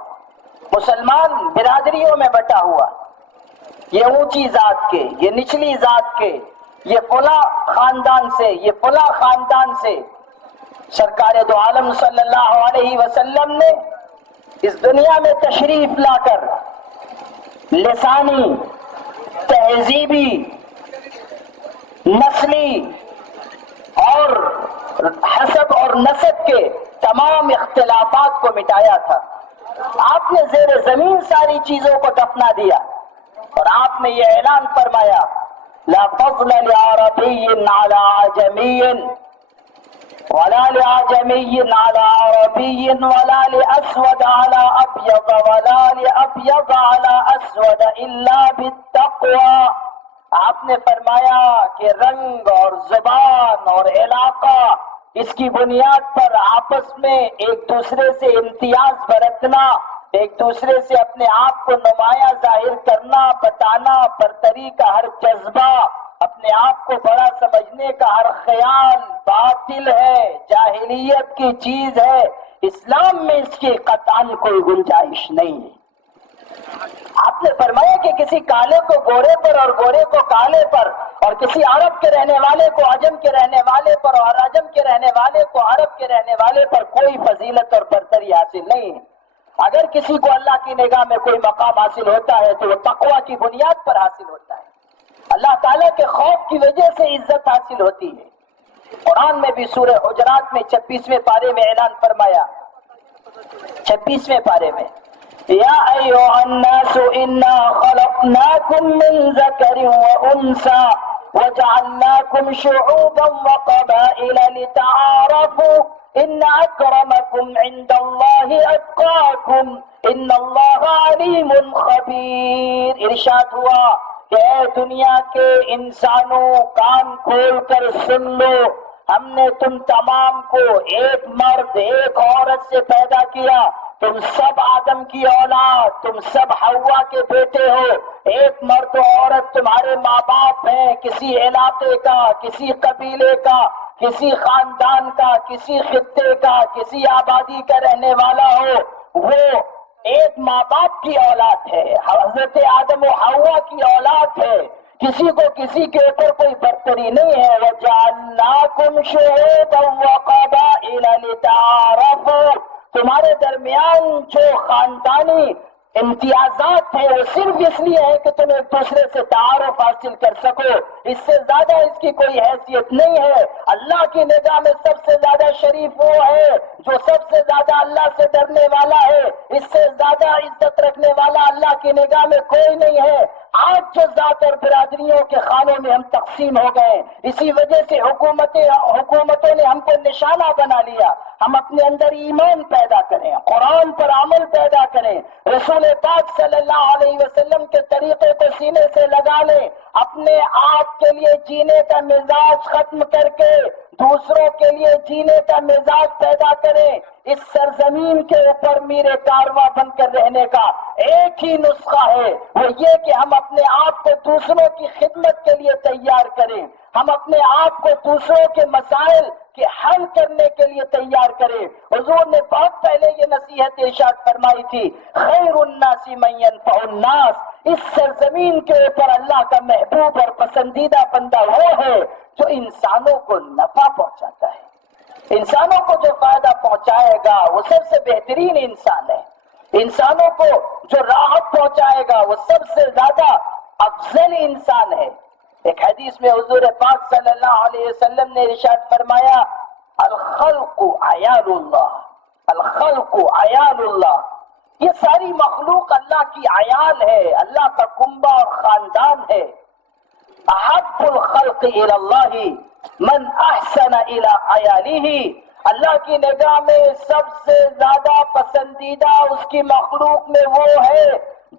مسلمان برادریوں میں بٹا ہوا، یہ اونچی ذات کے، یہ نچلی ذات کے، یہ فلاں خاندان سے، یہ فلاں خاندان سے۔ سرکار دو عالم صلی اللہ علیہ وسلم نے اس دنیا میں تشریف لا کر لسانی، تہذیبی، نسلی اور حسب اور نسب کے تمام اختلافات کو مٹایا تھا۔ آپ نے زیر زمین ساری چیزوں کو دفنا دیا، اور آپ نے یہ اعلان فرمایا لا فضل لعربی علی عجمی ولا لعجمی علی عربی ولا لاسود علی ابیض ولا لابیض علی اسود الا بالتقوی۔ آپ نے فرمایا کہ رنگ اور زبان اور علاقہ، اس کی بنیاد پر آپس میں ایک دوسرے سے امتیاز برتنا، ایک دوسرے سے اپنے آپ کو نمایاں ظاہر کرنا، بتانا، برتری کا ہر جذبہ، اپنے آپ کو بڑا سمجھنے کا ہر خیال باطل ہے، جاہلیت کی چیز ہے، اسلام میں اس کی قطعاً کوئی گنجائش نہیں ہے۔ آپ نے فرمایا کہ کسی کالے کو گورے پر اور گورے کو کالے پر، اور کسی عرب کے رہنے والے کو عجم کے رہنے والے پر اور عجم کے رہنے والے کو عرب کے رہنے والے پر کوئی فضیلت اور برتری حاصل نہیں ہے۔ اگر کسی کو اللہ کی نگاہ میں کوئی مقام حاصل ہوتا ہے تو وہ تقویٰ کی بنیاد پر حاصل ہوتا ہے، اللہ تعالیٰ کے خوف کی وجہ سے عزت حاصل ہوتی ہے۔ قرآن میں بھی سورہ حجرات میں 26ویں پارے میں اعلان فرمایا، 26ویں پارے میں یا ایھا الناس انا خلقناکم من ذکر وانثى وجعلناکم شعوبا وقبائل لتعارفوا ان اکرمکم عند اللہ اتقاکم ان اللہ علیم خبیر۔ ارشاد ہوا کہ اے دنیا کے انسانوں، کان کھول کر سن لو، ہم نے تم تمام کو ایک مرد ایک عورت سے پیدا کیا، تم سب آدم کی اولاد، تم سب حوا کے بیٹے ہو، ایک مرد و عورت تمہارے ماں باپ ہیں، کسی علاقے کا، کسی قبیلے کا، کسی خاندان کا، کسی خطے کا، کسی آبادی کا رہنے والا ہو، وہ ایک ماں باپ کی اولاد ہے، حضرت آدم و حوا کی اولاد ہے، کسی کو کسی کے اوپر کوئی برتری نہیں ہے۔ وَجَعَلْنَاكُمْ شُعُوبًا وَقَبَائِلَ لِتَعَارَفُوا، تمہارے درمیان جو خاندانی امتیازات ہیں وہ صرف اس لیے ہے کہ تم ایک دوسرے سے تعارف حاصل کر سکو، اس سے زیادہ اس کی کوئی حیثیت نہیں ہے۔ اللہ کی نگاہ میں سب سے زیادہ شریف وہ ہے جو سب سے زیادہ اللہ سے ڈرنے والا ہے، اس سے زیادہ عزت رکھنے والا اللہ کی نگاہ میں کوئی نہیں ہے۔ آج جو ذات اور برادریوں کے خانوں میں ہم تقسیم ہو گئے، اسی وجہ سے حکومتوں نے ہم کو نشانہ بنا لیا۔ ہم اپنے اندر ایمان پیدا کریں، قرآن پر عمل پیدا کریں، رسول پاک صلی اللہ علیہ وسلم کے طریقے کو سینے سے لگا لیں، اپنے آپ کے لیے جینے کا مزاج ختم کر کے دوسروں کے لیے جینے کا مزاج پیدا کریں۔ اس سرزمین کے اوپر میرے کارواں بن کر رہنے کا ایک ہی نسخہ ہے، وہ یہ کہ ہم اپنے آپ کو دوسروں کی خدمت کے لیے تیار کریں، ہم اپنے آپ کو دوسروں کے مسائل کے حل کرنے کے لیے تیار کریں۔ حضور نے بہت پہلے یہ نصیحت ارشاد فرمائی تھی، خیر الناس من ينفع الناس۔ اس سرزمین کے اوپر اللہ کا محبوب اور پسندیدہ بندہ وہ ہے جو انسانوں کو نفع پہنچاتا ہے، انسانوں کو جو فائدہ پہنچائے گا وہ سب سے بہترین انسان ہے، انسانوں کو جو راحت پہنچائے گا وہ سب سے زیادہ افضل انسان ہے۔ ایک حدیث میں حضور پاک صلی اللہ علیہ وسلم نے ارشاد فرمایا، الخلق عیال اللہ، الخلق عیال اللہ، یہ ساری مخلوق اللہ کی عیال ہے، اللہ کا کنبہ اور خاندان ہے۔ احب الخلق الی اللہ من احسن الی عیالہ، اللہ کی نگاہ میں سب سے زیادہ پسندیدہ اس کی مخلوق میں وہ ہے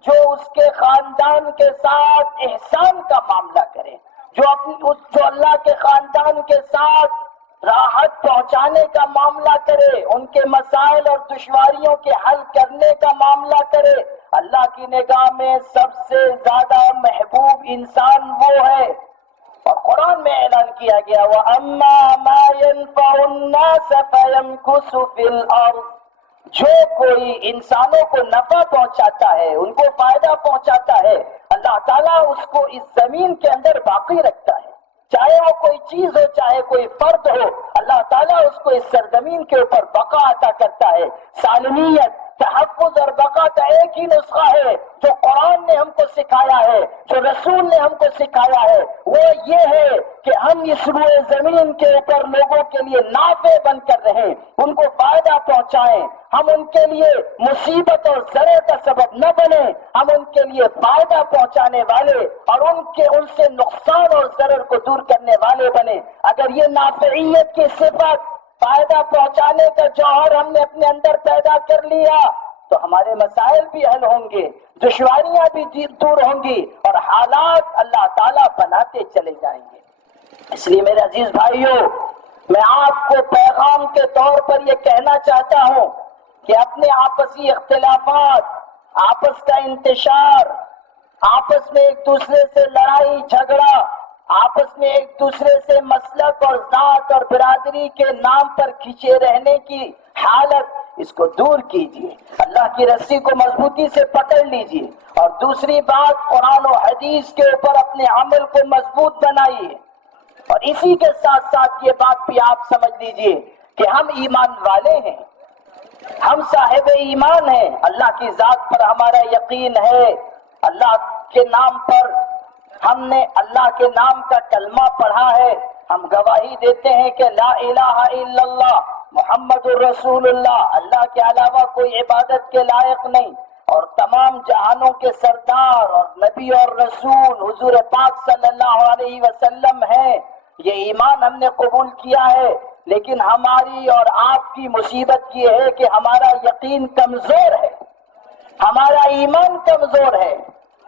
جو اس کے خاندان کے ساتھ احسان کا معاملہ کرے، جو اللہ کے خاندان کے ساتھ راحت پہنچانے کا معاملہ کرے، ان کے مسائل اور دشواریوں کے حل کرنے کا معاملہ کرے۔ اللہ کی نگاہ میں سب سے زیادہ محبوب انسان وہ ہے، اور قرآن میں اعلان کیا گیا، وَأَمَّا مَا يَنْفَعُ النَّاسَ فَيَمْكُثُ فِي الْأَرْضِ، جو کوئی انسانوں کو نفع پہنچاتا ہے، ان کو فائدہ پہنچاتا ہے، اللہ تعالیٰ اس کو اس زمین کے اندر باقی رکھتا ہے، چاہے وہ کوئی چیز ہو چاہے کوئی فرد ہو، اللہ تعالیٰ اس کو اس سرزمین کے اوپر بقا عطا کرتا ہے۔ سالمیت، تحفظ اور بقا کا ایک ہی نسخہ ہے جو قرآن نے ہم کو سکھایا ہے، جو رسول نے ہم کو سکھایا ہے، وہ یہ ہے کہ ہم اس روئے زمین کے اوپر لوگوں کے لیے نافع بن کر رہیں، ان کو فائدہ پہنچائیں، ہم ان کے لیے مصیبت اور ضرر کا سبب نہ بنیں، ہم ان کے لیے فائدہ پہنچانے والے اور ان سے نقصان اور ضرر کو دور کرنے والے بنیں۔ اگر یہ نافعیت کی صفت، فائدہ پہنچانے کا جوہر ہم نے اپنے اندر پیدا کر لیا تو ہمارے مسائل بھی حل ہوں گے، دشواریاں بھی دور ہوں گی، اور حالات اللہ تعالیٰ بناتے چلے جائیں گے۔ اس لیے میرے عزیز بھائیوں، میں آپ کو پیغام کے طور پر یہ کہنا چاہتا ہوں کہ اپنے آپسی اختلافات، آپس کا انتشار، آپس میں ایک دوسرے سے لڑائی جھگڑا، آپس میں ایک دوسرے سے مسلک اور ذات اور برادری کے نام پر کھینچے رہنے کی حالت، اس کو دور کیجیے، اللہ کی رسی کو مضبوطی سے پکڑ لیجیے، اور دوسری بات، قرآن و حدیث کے اوپر اپنے عمل کو مضبوط بنائیے۔ اور اسی کے ساتھ ساتھ یہ بات بھی آپ سمجھ لیجیے کہ ہم ایمان والے ہیں، ہم صاحب ایمان ہیں، اللہ کی ذات پر ہمارا یقین ہے، اللہ کے نام پر ہم نے اللہ کے نام کا کلمہ پڑھا ہے، ہم گواہی دیتے ہیں کہ لا الہ الا اللہ محمد الرسول اللہ، اللہ کے علاوہ کوئی عبادت کے لائق نہیں، اور تمام جہانوں کے سردار اور نبی اور رسول حضور پاک صلی اللہ علیہ وسلم ہیں۔ یہ ایمان ہم نے قبول کیا ہے، لیکن ہماری اور آپ کی مصیبت یہ ہے کہ ہمارا یقین کمزور ہے، ہمارا ایمان کمزور ہے،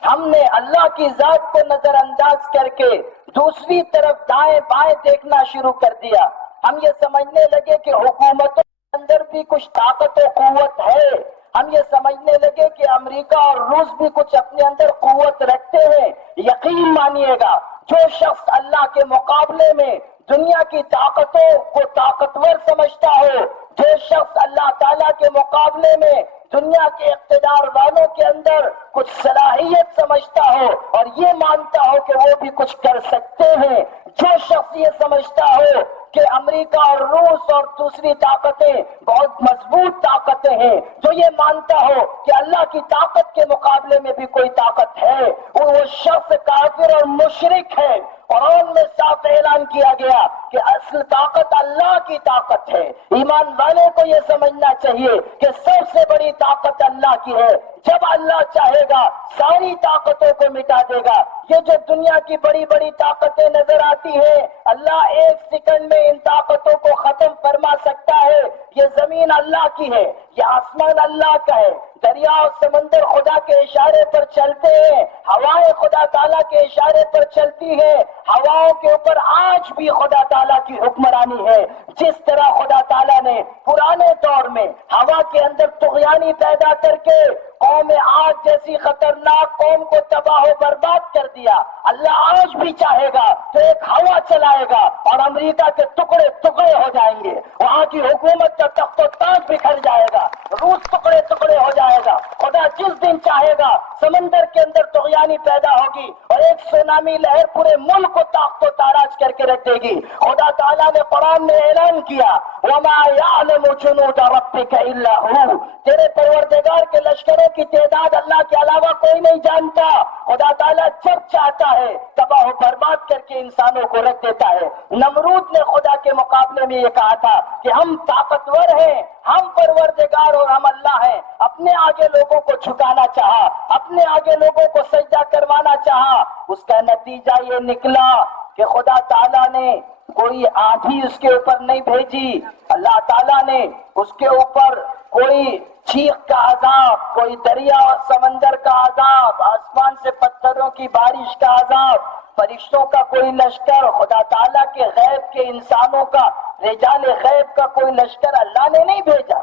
ہم نے اللہ کی ذات کو نظر انداز کر کے دوسری طرف دائیں بائیں دیکھنا شروع کر دیا۔ ہم یہ سمجھنے لگے کہ حکومتوں کے اندر بھی کچھ طاقت و قوت ہے، ہم یہ سمجھنے لگے کہ امریکہ اور روس بھی کچھ اپنے اندر قوت رکھتے ہیں۔ یقین مانیے گا، جو شخص اللہ کے مقابلے میں دنیا کی طاقتوں کو طاقتور سمجھتا ہو، جو شخص اللہ تعالیٰ کے مقابلے میں دنیا کے اقتدار والوں کے اندر کچھ صلاحیت سمجھتا ہو اور یہ مانتا ہو کہ وہ بھی کچھ کر سکتے ہیں، جو شخص یہ سمجھتا ہو کہ امریکہ اور روس اور دوسری طاقتیں بہت مضبوط طاقتیں ہیں، جو یہ مانتا ہو کہ اللہ کی طاقت کے مقابلے میں بھی کوئی طاقت ہے، وہ شخص کافر اور مشرک ہے۔ قرآن میں صاف اعلان کیا گیا کہ اصل طاقت اللہ کی طاقت ہے۔ ایمان والے کو یہ سمجھنا چاہیے کہ سب سے بڑی طاقت اللہ کی ہے۔ جب اللہ چاہے گا ساری طاقتوں کو مٹا دے گا۔ یہ جو دنیا کی بڑی بڑی طاقتیں نظر آتی ہیں، اللہ ایک سیکنڈ میں ان طاقتوں کو ختم فرما سکتا ہے۔ یہ زمین اللہ کی ہے، یہ آسمان اللہ کا ہے، دریا اور سمندر خدا کے اشارے پر چلتے ہیں، ہوائیں خدا تعالیٰ کے اشارے پر چلتی ہیں، ہواؤں کے اوپر آج بھی خدا تعالیٰ کی حکمرانی ہے۔ جس طرح خدا تعالیٰ نے پرانے دور میں ہوا کے اندر طغیانی پیدا کر کے قوم عاد جیسی خطرناک قوم کو تباہ و برباد کر دیا، اللہ آج بھی چاہے گا تو ایک ہوا چلائے گا اور امریکہ کے ٹکڑے ٹکڑے ہو جائیں گے، وہاں کی حکومت کا تخت و تاج بکھر جائے گا، روس ٹکڑے ٹکڑے ہو جائے گا۔ خدا جس دن چاہے گا سمندر کے اندر طغیانی پیدا ہوگی اور ایک سونامی لہر پورے ملک کو طاقت و تاراج کر کے رکھ دے گی۔ خدا تعالیٰ نے قرآن میں اعلان کیا وَمَا يَعْلَمُ جُنُودَ رَبِّكَ إِلَّا هُوَ، تیرے پروردگار کے لشکروں کی تعداد اللہ کے علاوہ کوئی نہیں جانتا۔ خدا تعالیٰ جب چاہتا ہے تباہ و برباد کر کے انسانوں کو رکھ دیتا ہے۔ نمرود نے خدا کے مقابلے میں یہ کہا تھا کہ ہم طاقتور ہیں، ہم پروردگار اور ہم اللہ ہیں۔ اپنے آگے لوگوں کو جھکانا چاہا، اپنے آگے لوگوں کو سجدہ کروانا چاہا، اس کا نتیجہ یہ نکلا کہ خدا تعالیٰ نے کوئی آندھی اس کے اوپر نہیں بھیجی، اللہ تعالیٰ نے اس کے اوپر کوئی چیخ کا عذاب، کوئی دریا اور سمندر کا عذاب، آسمان سے پتھروں کی بارش کا عذاب، فرشتوں کا کوئی لشکر، خدا تعالیٰ کے غیب کے انسانوں کا، رجال غیب کا کوئی لشکر اللہ نے نہیں بھیجا۔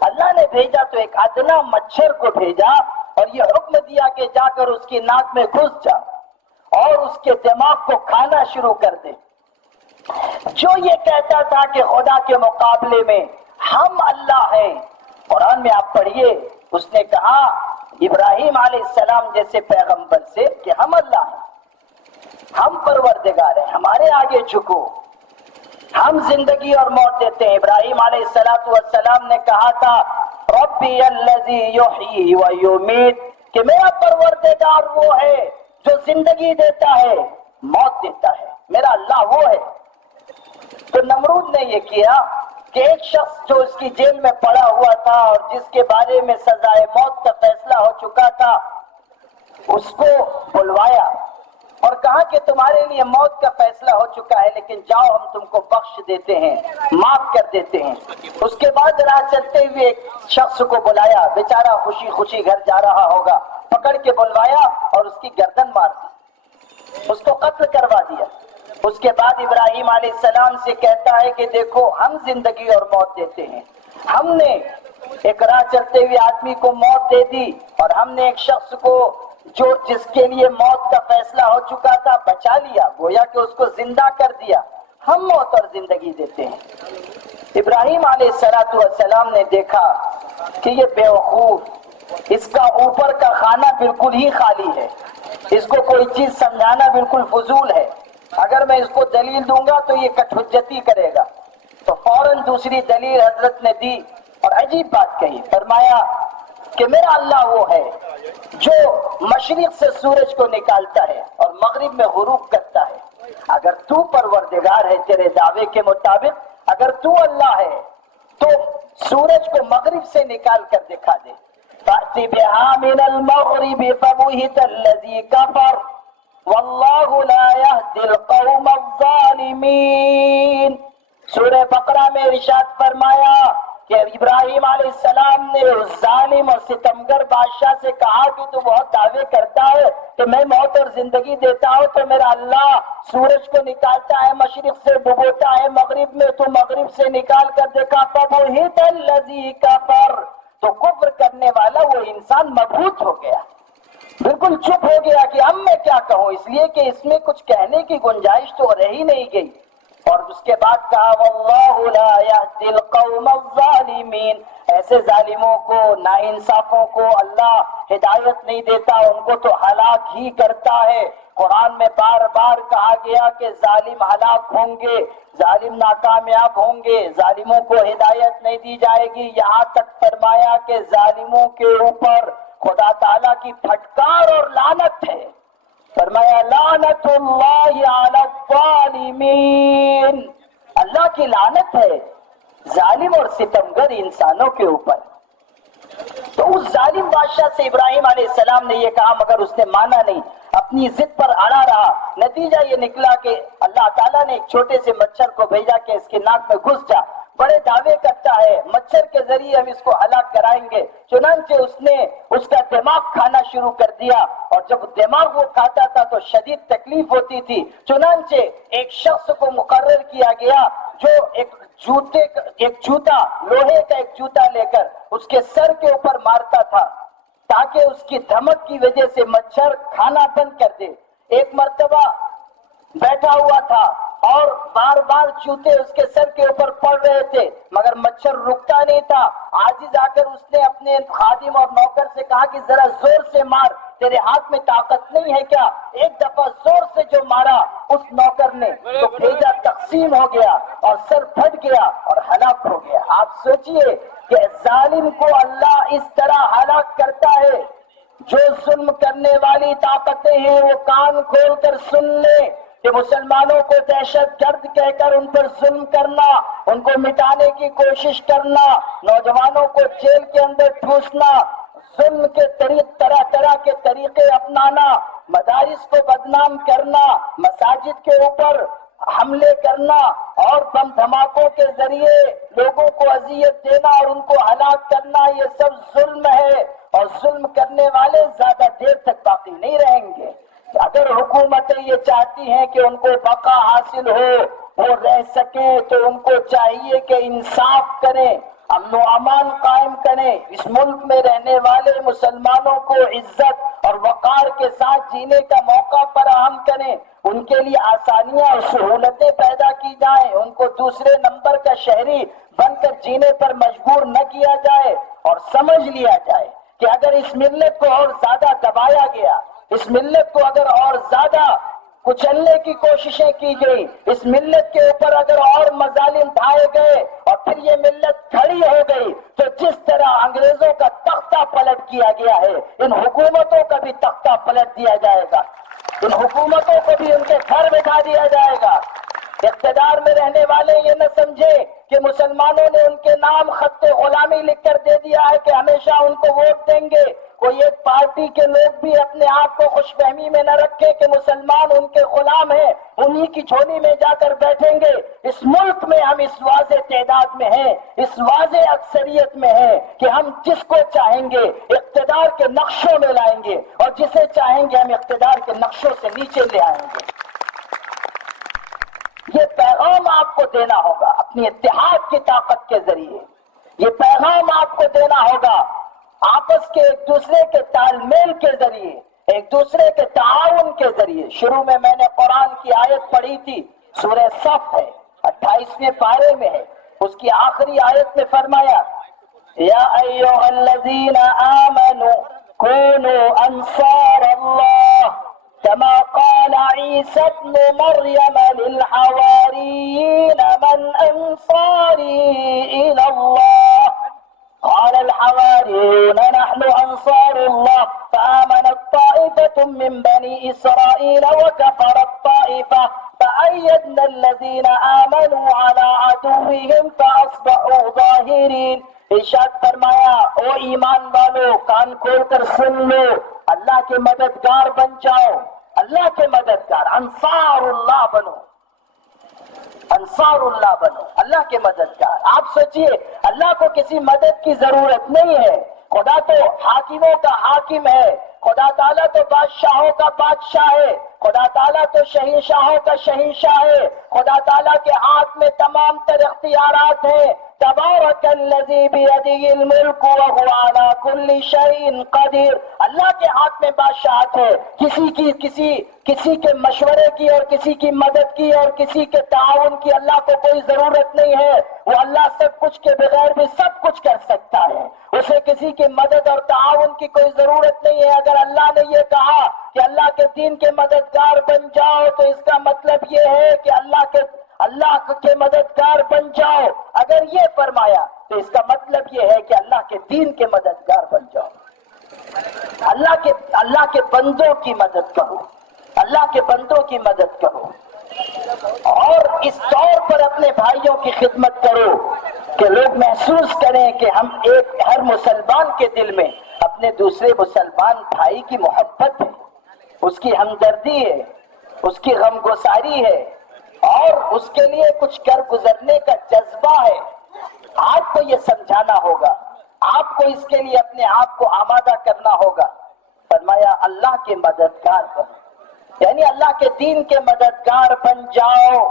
اللہ نے بھیجا تو ایک ادنا مچھر کو بھیجا اور یہ حکم دیا کہ جا کر اس کی ناک میں گھس جا اور اس کے دماغ کو کھانا شروع کر دے۔ جو یہ کہتا تھا کہ خدا کے مقابلے میں ہم اللہ ہیں، قرآن میں آپ پڑھیے، اس نے کہا ابراہیم علیہ السلام جیسے پیغمبر سے کہ ہم اللہ ہیں، ہم پروردگار ہیں، ہمارے آگے جھکو، ہم زندگی اور موت دیتے ہیں۔ ابراہیم علیہ السلام نے کہا تھا ربی الذی یحیی و یمیت، کہ میرا پروردگار وہ ہے جو زندگی دیتا ہے موت دیتا ہے، میرا اللہ وہ ہے۔ تو نمرود نے یہ کیا کہ ایک شخص جو اس کی جیل میں پڑا ہوا تھا اور جس کے بارے میں سزائے موت کا فیصلہ ہو چکا تھا، اس کو بلوایا اور کہا کہ تمہارے لیے موت کا فیصلہ ہو چکا ہے، لیکن جاؤ ہم تم کو بخش دیتے ہیں، معاف کر دیتے ہیں۔ اس کے بعد راہ چلتے ہوئے ایک شخص کو بلایا، بیچارہ خوشی خوشی گھر جا رہا ہوگا، پکڑ کے بلوایا اور اس کی گردن مار دی، اس کو قتل کروا دیا۔ اس کے بعد ابراہیم علیہ السلام سے کہتا ہے کہ دیکھو ہم زندگی اور موت دیتے ہیں، ہم نے ایک راہ چلتے ہوئے آدمی کو موت دے دی اور ہم نے ایک شخص کو جو جس کے لیے موت کا فیصلہ ہو چکا تھا بچا لیا، گویا کہ اس کو زندہ کر دیا، ہم موت اور زندگی دیتے ہیں۔ ابراہیم علیہ السلام نے دیکھا کہ یہ بیوقوف، اس کا اوپر کا خانہ بالکل ہی خالی ہے، اس کو کوئی چیز سمجھانا بالکل فضول ہے، اگر میں اس کو دلیل دوں گا تو یہ کٹ حجتی کرے گا۔ تو فوراً دوسری دلیل حضرت نے دی اور عجیب بات کہی، فرمایا کہ میرا اللہ وہ ہے جو مشرق سے سورج کو نکالتا ہے اور مغرب میں غروب کرتا ہے۔ اگر تو پروردگار ہے تیرے دعوے کے مطابق، اگر تو اللہ ہے تو سورج کو مغرب سے نکال کر دکھا دے۔ فَأْتِ بِهَا مِنَ الْمَغْرِبِ فَبُهِتَ الَّذِي كَفَرَ وَاللَّهُ لَا يَهْدِي الْقَوْمَ الظَّالِمِينَ۔ سورہ بقرہ میں ارشاد فرمایا کہ ابراہیم علیہ السلام نے اس ظالم اور ستمگر بادشاہ سے کہا کہ تو بہت دعوے کرتا ہے کہ میں موت اور زندگی دیتا ہوں، تو میرا اللہ سورج کو نکالتا ہے مشرق سے، ڈبوتا ہے مغرب میں، تو مغرب سے نکال کر دیکھا فَبُهِتَ الَّذِي كَفَرَ، تو کفر کرنے والا وہ انسان مبہوت ہو گیا، بالکل چپ ہو گیا کہ اب میں کیا کہوں، اس لیے کہ اس میں کچھ کہنے کی گنجائش تو رہ ہی نہیں گئی۔ اور اس کے بعد کہا واللہ لا يهدي القوم الظالمین، ایسے ظالموں کو، ناانصافوں کو اللہ ہدایت نہیں دیتا، ان کو تو ہلاک ہی کرتا ہے۔ قرآن میں بار بار کہا گیا کہ ظالم ہلاک ہوں گے، ظالم ناکامیاب ہوں گے، ظالموں کو ہدایت نہیں دی جائے گی۔ یہاں تک فرمایا کہ ظالموں کے اوپر خدا تعالیٰ کی پھٹکار اور لعنت ہے۔ فرمایا لعنت اللہ علی الظالمین، اللہ کی لعنت ہے ظالم اور ستمگر انسانوں کے اوپر۔ تو اس ظالم بادشاہ سے ابراہیم علیہ السلام نے یہ کہا، مگر اس نے مانا نہیں، اپنی ضد پر اڑا رہا۔ نتیجہ یہ نکلا کہ اللہ تعالیٰ نے ایک چھوٹے سے مچھر کو بھیجا کہ اس کے ناک میں گھس جا۔ بڑے دعوے کرتا ہے مچھر کے ذریعے ہم اس کو ہلاک کرائیں گے، چنانچہ اس نے اس کا دماغ کھانا شروع کر دیا، اور جب دماغ وہ کھاتا تھا تو شدید تکلیف ہوتی تھی۔ چنانچہ ایک شخص کو مقرر کیا گیا جو ایک جوتا، لوہے کا ایک جوتا لے کر اس کے سر کے اوپر مارتا تھا تاکہ اس کی دھمک کی وجہ سے مچھر کھانا بند کر دے۔ ایک مرتبہ بیٹھا ہوا تھا اور بار بار چوتے اس کے سر کے اوپر پڑ رہے تھے، مگر مچھر رکتا نہیں تھا۔ عاجز آ کر اس نے اپنے خادم اور نوکر سے کہا کہ ذرا زور سے مار، تیرے ہاتھ میں طاقت نہیں ہے کیا؟ ایک دفعہ زور سے جو مارا اس نوکر نے تو بھیجا تقسیم ہو گیا اور سر پھٹ گیا اور ہلاک ہو گیا۔ آپ سوچئے کہ ظالم کو اللہ اس طرح ہلاک کرتا ہے۔ جو ظلم کرنے والی طاقتیں ہیں وہ کان کھول کر سن لیں کہ مسلمانوں کو دہشت گرد کہہ کر ان پر ظلم کرنا، ان کو مٹانے کی کوشش کرنا، نوجوانوں کو جیل کے اندر ٹھوسنا، ظلم کے طرح طرح کے طریقے اپنانا، مدارس کو بدنام کرنا، مساجد کے اوپر حملے کرنا اور بم دھماکوں کے ذریعے لوگوں کو اذیت دینا اور ان کو ہلاک کرنا، یہ سب ظلم ہے، اور ظلم کرنے والے زیادہ دیر تک باقی نہیں رہیں گے۔ اگر حکومتیں یہ چاہتی ہیں کہ ان کو بقا حاصل ہو، وہ رہ سکیں، تو ان کو چاہیے کہ انصاف کریں، امن و امان قائم کریں، اس ملک میں رہنے والے مسلمانوں کو عزت اور وقار کے ساتھ جینے کا موقع فراہم کریں، ان کے لیے آسانیاں اور سہولتیں پیدا کی جائیں، ان کو دوسرے نمبر کا شہری بن کر جینے پر مجبور نہ کیا جائے، اور سمجھ لیا جائے کہ اگر اس ملت کو اور زیادہ دبایا گیا، اس ملت کو اگر اور زیادہ کچلنے کی کوششیں کی گئی، اس ملت کے اوپر اگر اور مظالم ڈھائے گئے اور پھر یہ ملت کھڑی ہو گئی، تو جس طرح انگریزوں کا تختہ پلٹ کیا گیا ہے، ان حکومتوں کا بھی تختہ پلٹ دیا جائے گا، ان حکومتوں کو بھی ان کے گھر بٹھا دیا جائے گا۔ اقتدار میں رہنے والے یہ نہ سمجھے کہ مسلمانوں نے ان کے نام خط غلامی لکھ کر دے دیا ہے کہ ہمیشہ ان کو ووٹ دیں گے۔ کوئی ایک پارٹی کے لوگ بھی اپنے آپ کو خوش فہمی میں نہ رکھے کہ مسلمان ان کے غلام ہیں، انہی کی جھولی میں جا کر بیٹھیں گے۔ اس ملک میں ہم اس واضح تعداد میں ہیں، اس واضح اکثریت میں ہیں کہ ہم جس کو چاہیں گے اقتدار کے نقشوں میں لائیں گے، اور جسے چاہیں گے ہم اقتدار کے نقشوں سے نیچے لے آئیں گے۔ یہ پیغام آپ کو دینا ہوگا اپنی اتحاد کی طاقت کے ذریعے، یہ پیغام آپ کو دینا ہوگا آپس کے ایک دوسرے کے تال میل کے ذریعے، ایک دوسرے کے تعاون کے ذریعے۔ شروع میں نے قرآن کی آیت پڑھی تھی، سورہ صف ہے، 28ویں پارے میں ہے، اس کی آخری آیت میں فرمایا یا ایھا الذین آمنوا کونوا انصار اللہ كما قال عيسى ابن مريم للحواريين من أنصاري إلى الله قال الحواريون نحن أنصار الله فآمنت طائفة من بني إسرائيل وكفرت طائفة فأيدنا الذين آمنوا على عدوهم فأصبحوا ظاهرين۔ ارشاد فرمایا او ایمان والو کان کھول کر سن لو، اللہ کے مددگار بن جاؤ، اللہ کے مددگار، انصار اللہ بنو، انصار اللہ بنو، اللہ کے مددگار۔ آپ سوچئے اللہ کو کسی مدد کی ضرورت نہیں ہے، خدا تو حاکموں کا حاکم ہے، خدا تعالیٰ تو بادشاہوں کا بادشاہ ہے، خدا تعالیٰ تو شہنشاہوں کا شہنشاہ ہے، خدا تعالیٰ کے ہاتھ میں تمام تر اختیارات ہیں۔ تبارک الذی بیدہ الملک وہو علی کل شیء قدیر، اللہ کے ہاتھ میں بادشاہت ہے، کسی کے مشورے کی اور کسی کی مدد کی اور کسی کے تعاون کی اللہ کو کوئی ضرورت نہیں ہے۔ وہ اللہ سب کچھ کے بغیر بھی سب کچھ کر سکتا ہے، اسے کسی کی مدد اور تعاون کی کوئی ضرورت نہیں ہے۔ اگر اللہ نے یہ کہا کہ اللہ کے دین کے مددگار بن جاؤ تو اس کا مطلب یہ ہے کہ اللہ کے مددگار بن جاؤ۔ اگر یہ فرمایا تو اس کا مطلب یہ ہے کہ اللہ کے دین کے مددگار بن جاؤ، اللہ کے بندوں کی مدد کرو، اللہ کے بندوں کی مدد کرو، اور اس طور پر اپنے بھائیوں کی خدمت کرو کہ لوگ محسوس کریں کہ ہر مسلمان کے دل میں اپنے دوسرے مسلمان بھائی کی محبت ہے، اس کی ہمدردی ہے، اس کی غمگساری ہے، اور اس کے لیے کچھ کر گزرنے کا جذبہ ہے۔ آپ کو یہ سمجھانا ہوگا، آپ کو اس کے لیے اپنے آپ کو آمادہ کرنا ہوگا۔ فرمایا اللہ کے مددگار بنو، یعنی اللہ کے دین کے مددگار بن جاؤ،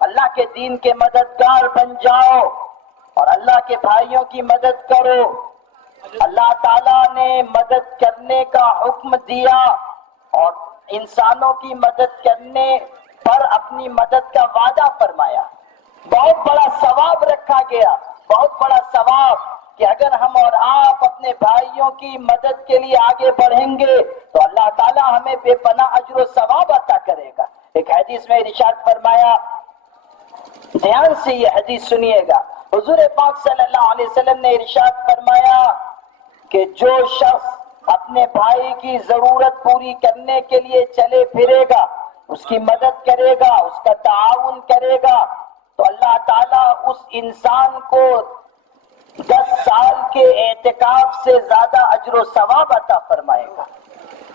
اللہ کے دین کے مددگار بن جاؤ اور اللہ کے بھائیوں کی مدد کرو۔ اللہ تعالیٰ نے مدد کرنے کا حکم دیا اور انسانوں کی مدد کرنے پر اپنی مدد کا وعدہ فرمایا۔ بہت بڑا ثواب رکھا گیا، بہت بڑا ثواب کہ اگر ہم اور آپ اپنے بھائیوں کی مدد کے لیے آگے بڑھیں گے تو اللہ تعالیٰ ہمیں بے پناہ اجر و ثواب عطا کرے گا۔ ایک حدیث میں ارشاد فرمایا، دھیان سے یہ حدیث سنیے گا، حضور پاک صلی اللہ علیہ وسلم نے ارشاد فرمایا کہ جو شخص اپنے بھائی کی ضرورت پوری کرنے کے لیے چلے پھرے گا، اس کی مدد کرے گا، اس کا تعاون کرے گا، تو اللہ تعالیٰ اس انسان کو 10 سال کے اعتکاف سے زیادہ اجر و ثواب عطا فرمائے گا۔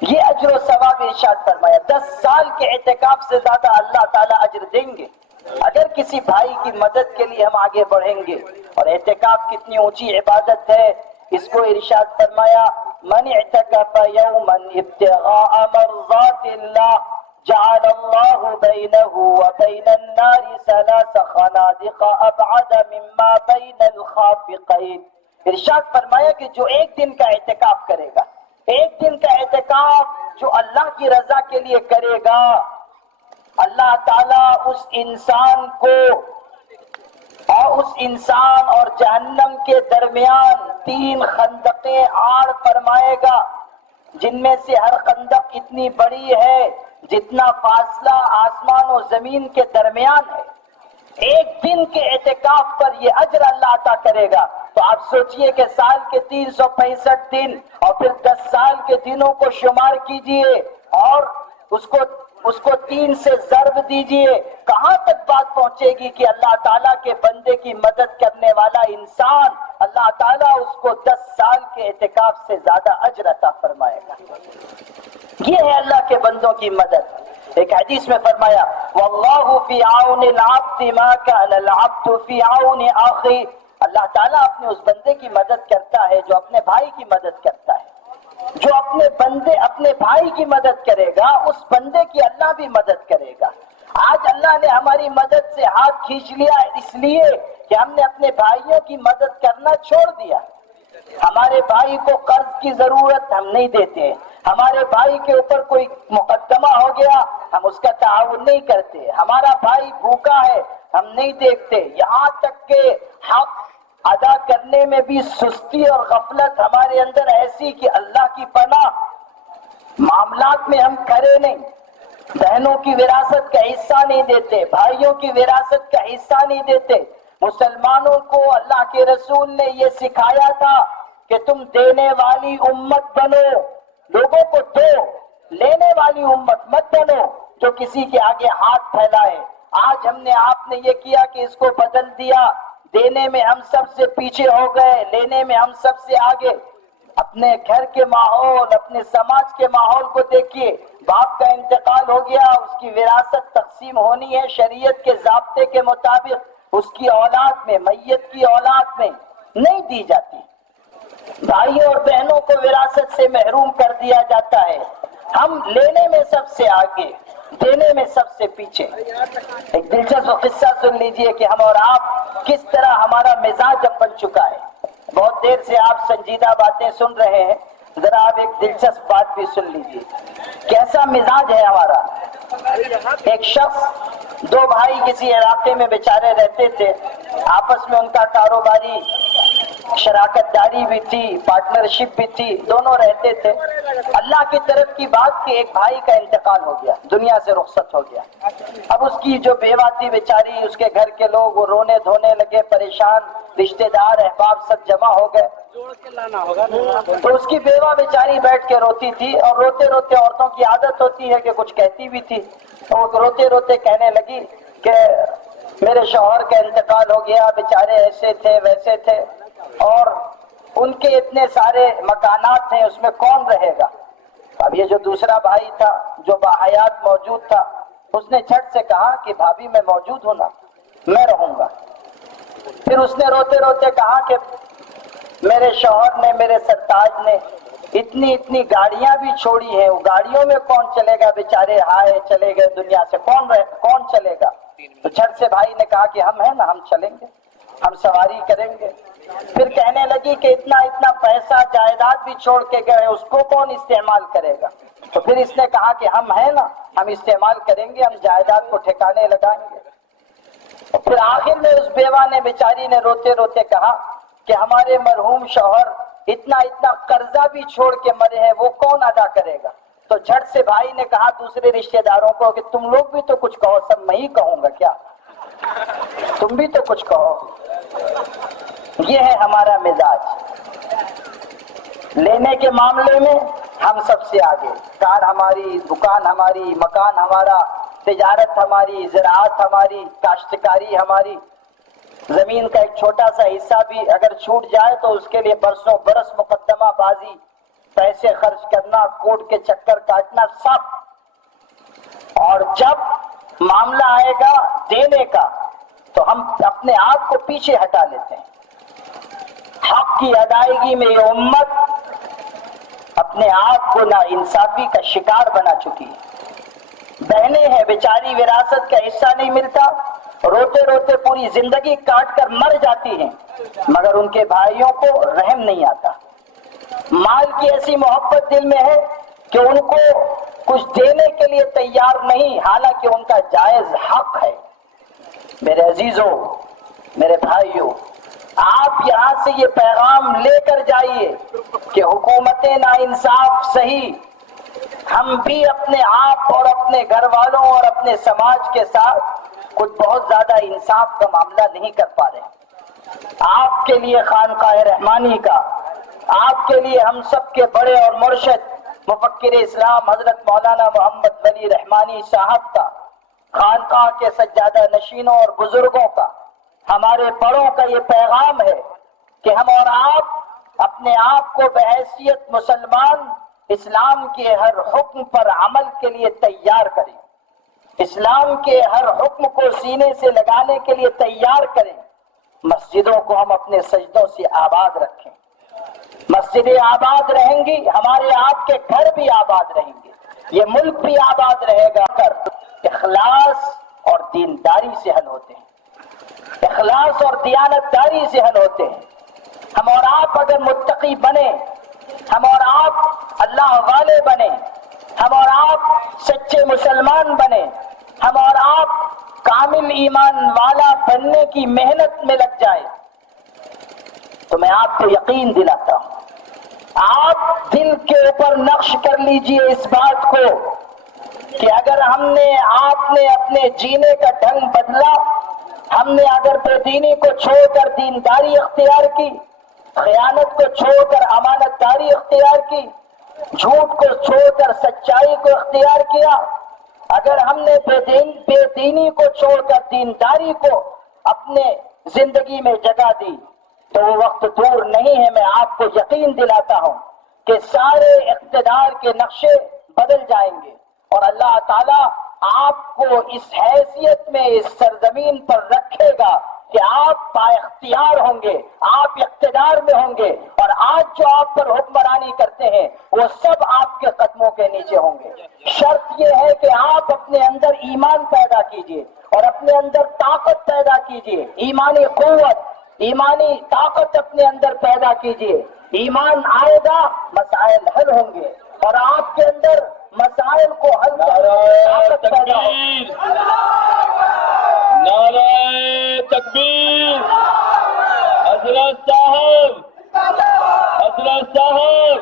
یہ اجر و ثواب ارشاد فرمایا، 10 سال کے اعتکاف سے زیادہ اللہ تعالیٰ اجر دیں گے اگر کسی بھائی کی مدد کے لیے ہم آگے بڑھیں گے۔ اور اعتکاف کتنی اونچی عبادت ہے، اس کو ارشاد فرمایا، من اعتکف یوما ابتغاء مرضات اللہ جعل اللہ بینہ وبین النار 3 خنادق ابعد مما بین الخافقین۔ ارشاد فرمایا کہ جو ایک دن کا اعتکاف کرے گا، ایک دن کا اعتکاف جو اللہ کی رضا کے لیے کرے گا، اللہ تعالیٰ اس انسان اور جہنم کے درمیان 3 خندقیں آڑ فرمائے گا، جن میں سے ہر خندق اتنی بڑی ہے جتنا فاصلہ آسمان و زمین کے درمیان ہے۔ ایک دن کے اعتکاف پر یہ اجر اللہ عطا کرے گا۔ تو آپ سوچئے کہ سال کے 365 دن اور پھر 10 سال کے دنوں کو شمار کیجئے اور اس کو 3 سے ضرب دیجئے، کہاں تک بات پہنچے گی کہ اللہ تعالیٰ کے بندے کی مدد کرنے والا انسان اللہ تعالیٰ اس کو 10 سال کے اعتکاف سے زیادہ اجر عطا فرمائے گا۔ یہ ہے اللہ کے بندوں کی مدد۔ ایک حدیث میں فرمایا، واللہ فی عون العبد ما کان العبد فی عون اخی، اللہ تعالیٰ اپنے اس بندے کی مدد کرتا ہے جو اپنے بھائی کی مدد کرتا ہے۔ جو اپنے بھائی کی مدد کرے گا، اس بندے کی اللہ بھی مدد کرے گا۔ آج اللہ نے ہماری مدد سے ہاتھ کھینچ لیا اس لیے کہ ہم نے اپنے بھائیوں کی مدد کرنا چھوڑ دیا۔ ہمارے بھائی کو قرض کی ضرورت ہم نہیں دیتے، ہمارے بھائی کے اوپر کوئی مقدمہ ہو گیا ہم اس کا تعاون نہیں کرتے، ہمارا بھائی بھوکا ہے ہم نہیں دیکھتے، یہاں تک کہ حق ادا کرنے میں بھی سستی اور غفلت ہمارے اندر ایسی کہ اللہ کی پناہ معاملات میں ہم کھڑے نہیں، بہنوں کی وراثت کا حصہ نہیں دیتے، بھائیوں کی وراثت کا حصہ نہیں دیتے۔ مسلمانوں کو اللہ کے رسول نے یہ سکھایا تھا کہ تم دینے والی امت بنو، لوگوں کو دو، لینے والی امت مت بنو جو کسی کے آگے ہاتھ پھیلائے۔ آج ہم نے آپ نے یہ کیا کہ اس کو بدل دیا، دینے میں ہم سب سے پیچھے ہو گئے، لینے میں ہم سب سے آگے۔ اپنے گھر کے ماحول، اپنے سماج کے ماحول کو دیکھیے، باپ کا انتقال ہو گیا، اس کی وراثت تقسیم ہونی ہے شریعت کے ضابطے کے مطابق، اس کی اولاد میں، میت کی اولاد میں نہیں دی جاتی، بھائیوں اور بہنوں کو وراثت سے محروم کر دیا جاتا ہے۔ ہم لینے میں سب سے آگے، دینے میں سب سے پیچھے۔ ایک دلچسپ قصہ سن لیجئے کہ ہم اور آپ کس طرح ہمارا مزاج اب بن چکا ہے۔ بہت دیر سے آپ سنجیدہ باتیں سن رہے ہیں، ذرا آپ ایک دلچسپ بات بھی سن لیجئے، کیسا مزاج ہے ہمارا۔ ایک شخص، دو بھائی کسی علاقے میں بیچارے رہتے تھے، آپس میں ان کا کاروباری شراکت داری بھی تھی، پارٹنرشپ بھی تھی، دونوں رہتے تھے۔ اللہ کی طرف کی بات کہ ایک بھائی کا انتقال ہو گیا، دنیا سے رخصت ہو گیا۔ اب اس کی جو بیوہ تھی بیچاری، اس کے گھر کے لوگ وہ رونے دھونے لگے، پریشان، رشتہ دار احباب سب جمع ہو گئے۔ تو اس کی بیوہ بیچاری بیٹھ کے روتی تھی، اور روتے روتے عورتوں کی عادت ہوتی ہے کہ کچھ کہتی بھی تھی، تو روتے روتے کہنے لگی کہ میرے شوہر کا انتقال ہو گیا، بیچارے ایسے تھے ویسے تھے، اور ان کے اتنے سارے مکانات ہیں، اس میں کون رہے گا۔ اب یہ جو دوسرا بھائی تھا جو باحیات موجود تھا، اس نے جھٹ سے کہا کہ بھابھی میں موجود ہوں نا، میں رہوں گا۔ پھر اس نے روتے روتے کہا کہ میرے شوہر نے، میرے سرتاج نے اتنی اتنی گاڑیاں بھی چھوڑی ہیں، وہ گاڑیوں میں کون چلے گا، بیچارے ہائے چلے گئے دنیا سے، کون چلے گا۔ تو جھٹ سے بھائی نے کہا کہ ہم ہیں نا، ہم چلیں گے، ہم سواری کریں گے۔ پھر کہنے لگی کہ اتنا اتنا پیسہ جائیداد بھی چھوڑ کے گئے، اس کو کون استعمال کرے گا۔ تو پھر اس نے کہا کہ ہم ہیں نا، ہم استعمال کریں گے، ہم جائیداد کو ٹھکانے لگائیں گے۔ اور پھر آخر میں اس بیوہ نے بیچاری نے روتے روتے کہا کہ ہمارے مرحوم شوہر اتنا اتنا قرضہ بھی چھوڑ کے مرے ہیں، وہ کون ادا کرے گا۔ تو جھٹ سے بھائی نے کہا دوسرے رشتہ داروں کو کہ تم لوگ بھی تو کچھ کہو، سب میں ہی کہوں گا کیا، تم بھی تو کچھ کہو۔ یہ ہے ہمارا مزاج، لینے کے معاملے میں ہم سب سے آگے، کار ہماری، دکان ہماری، مکان ہمارا، تجارت ہماری، زراعت ہماری، کاشتکاری ہماری۔ زمین کا ایک چھوٹا سا حصہ بھی اگر چھوٹ جائے تو اس کے لیے برسوں برس مقدمہ بازی، پیسے خرچ کرنا، کورٹ کے چکر کاٹنا، سب۔ اور جب معاملہ آئے گا دینے کا تو ہم اپنے آپ کو پیچھے ہٹا لیتے ہیں۔ حق کی ادائیگی میں یہ امت اپنے آپ کو ناانصافی کا شکار بنا چکی ہے۔ بہنیں ہیں بیچاری، وراثت کا حصہ نہیں ملتا، روتے روتے پوری زندگی کاٹ کر مر جاتی ہیں، مگر ان کے بھائیوں کو رحم نہیں آتا۔ مال کی ایسی محبت دل میں ہے کہ ان کو کچھ دینے کے لیے تیار نہیں، حالانکہ ان کا جائز حق ہے۔ میرے عزیزوں، میرے بھائیوں، آپ یہاں سے یہ پیغام لے کر جائیے کہ حکومت ناانصاف صحیح، ہم بھی اپنے آپ اور اپنے گھر والوں اور اپنے سماج کے ساتھ کچھ بہت زیادہ انصاف کا معاملہ نہیں کر پا رہے۔ آپ کے لیے خانقاہ رحمانی کا، آپ کے لیے ہم سب کے بڑے اور مرشد مفکر اسلام حضرت مولانا محمد ولی رحمانی صاحب کا، خانقاہ کے سجادہ نشینوں اور بزرگوں کا، ہمارے بڑوں کا یہ پیغام ہے کہ ہم اور آپ اپنے آپ کو بحیثیت مسلمان اسلام کے ہر حکم پر عمل کے لیے تیار کریں، اسلام کے ہر حکم کو سینے سے لگانے کے لیے تیار کریں۔ مسجدوں کو ہم اپنے سجدوں سے آباد رکھیں، مسجدیں آباد رہیں گی، ہمارے آپ کے گھر بھی آباد رہیں گے، یہ ملک بھی آباد رہے گا۔ کر اخلاص اور دینداری سے حل ہوتے ہیں، اخلاص اور دیانتداری سے حل ہوتے ہیں۔ ہم اور آپ اگر متقی بنے، ہم اور آپ اللہ والے بنے، ہم اور آپ سچے مسلمان بنے، ہم اور آپ کامل ایمان والا بننے کی محنت میں لگ جائیں، تو میں آپ کو یقین دلاتا ہوں، آپ دل کے اوپر نقش کر لیجئے اس بات کو کہ اگر آپ نے اپنے جینے کا ڈھنگ بدلا، ہم نے اگر بے دینی کو چھوڑ کر دینداری اختیار کی، خیانت کو چھوڑ کر امانت داری اختیار کی، جھوٹ کو چھوڑ کر سچائی کو اختیار کیا، اگر ہم نے بے دینی کو چھوڑ کر دینداری کو اپنے زندگی میں جگہ دی، تو وہ وقت دور نہیں ہے، میں آپ کو یقین دلاتا ہوں کہ سارے اقتدار کے نقشے بدل جائیں گے، اور اللہ تعالیٰ آپ کو اس حیثیت میں اس سرزمین پر رکھے گا کہ آپ بااختیار ہوں گے، آپ اقتدار میں ہوں گے، اور آج جو آپ پر حکمرانی کرتے ہیں وہ سب آپ کے قدموں کے نیچے ہوں گے۔ شرط یہ ہے کہ آپ اپنے اندر ایمان پیدا کیجئے اور اپنے اندر طاقت پیدا کیجئے، ایمانی قوت، ایمانی طاقت اپنے اندر پیدا کیجئے۔ ایمان آئے گا، مسائل حل ہوں گے، اور آپ کے اندر مسائل کو حل کرنے کی طاقت پیدا ہوگی۔ نعرہ تکبیر! حضرت صاحب، حضرت صاحب،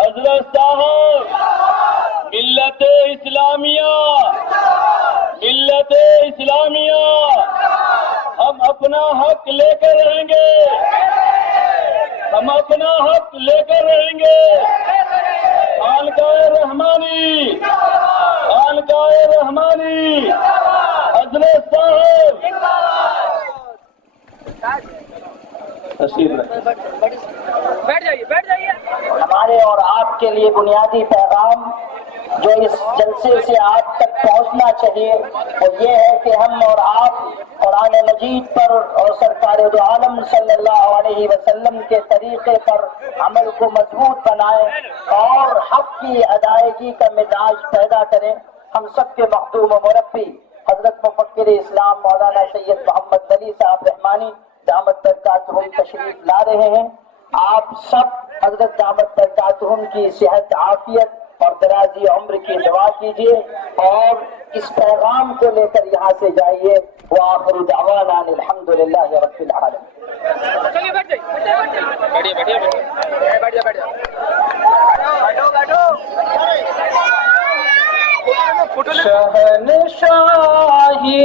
حضرت صاحب، ملت اسلامیہ، ملت اسلامیہ، ہم اپنا حق لے کر رہیں گے، ہم اپنا حق لے کر رہیں گے۔ خانقاہ رحمانی، خانقاہ رحمانی، حضرت صاحب، بیٹھ جائیے۔ ہمارے اور آپ کے لیے بنیادی پیغام جو اس جلسے سے آپ تک پہنچنا چاہیے وہ یہ ہے کہ ہم اور آپ قرآن مجید پر اور سرکار دو عالم صلی اللہ علیہ وسلم کے طریقے پر عمل کو مضبوط بنائیں اور حق کی ادائیگی کا مزاج پیدا کریں۔ ہم سب کے مخدوم و مربی حضرت مفکر اسلام مولانا سید محمد ولی صاحب رحمانی دامت برکاتہم تشریف لا رہے ہیں۔ آپ سب حضرت دامت برکاتہم کی صحت، عافیت اور درازی عمر کی دعا کیجیے اور اس پیغام کو لے کر یہاں سے جائیے۔ وآخر دعوانا الحمدللہ رب العالمین۔ چلیے بیٹھ جائیے۔ شہنشاہی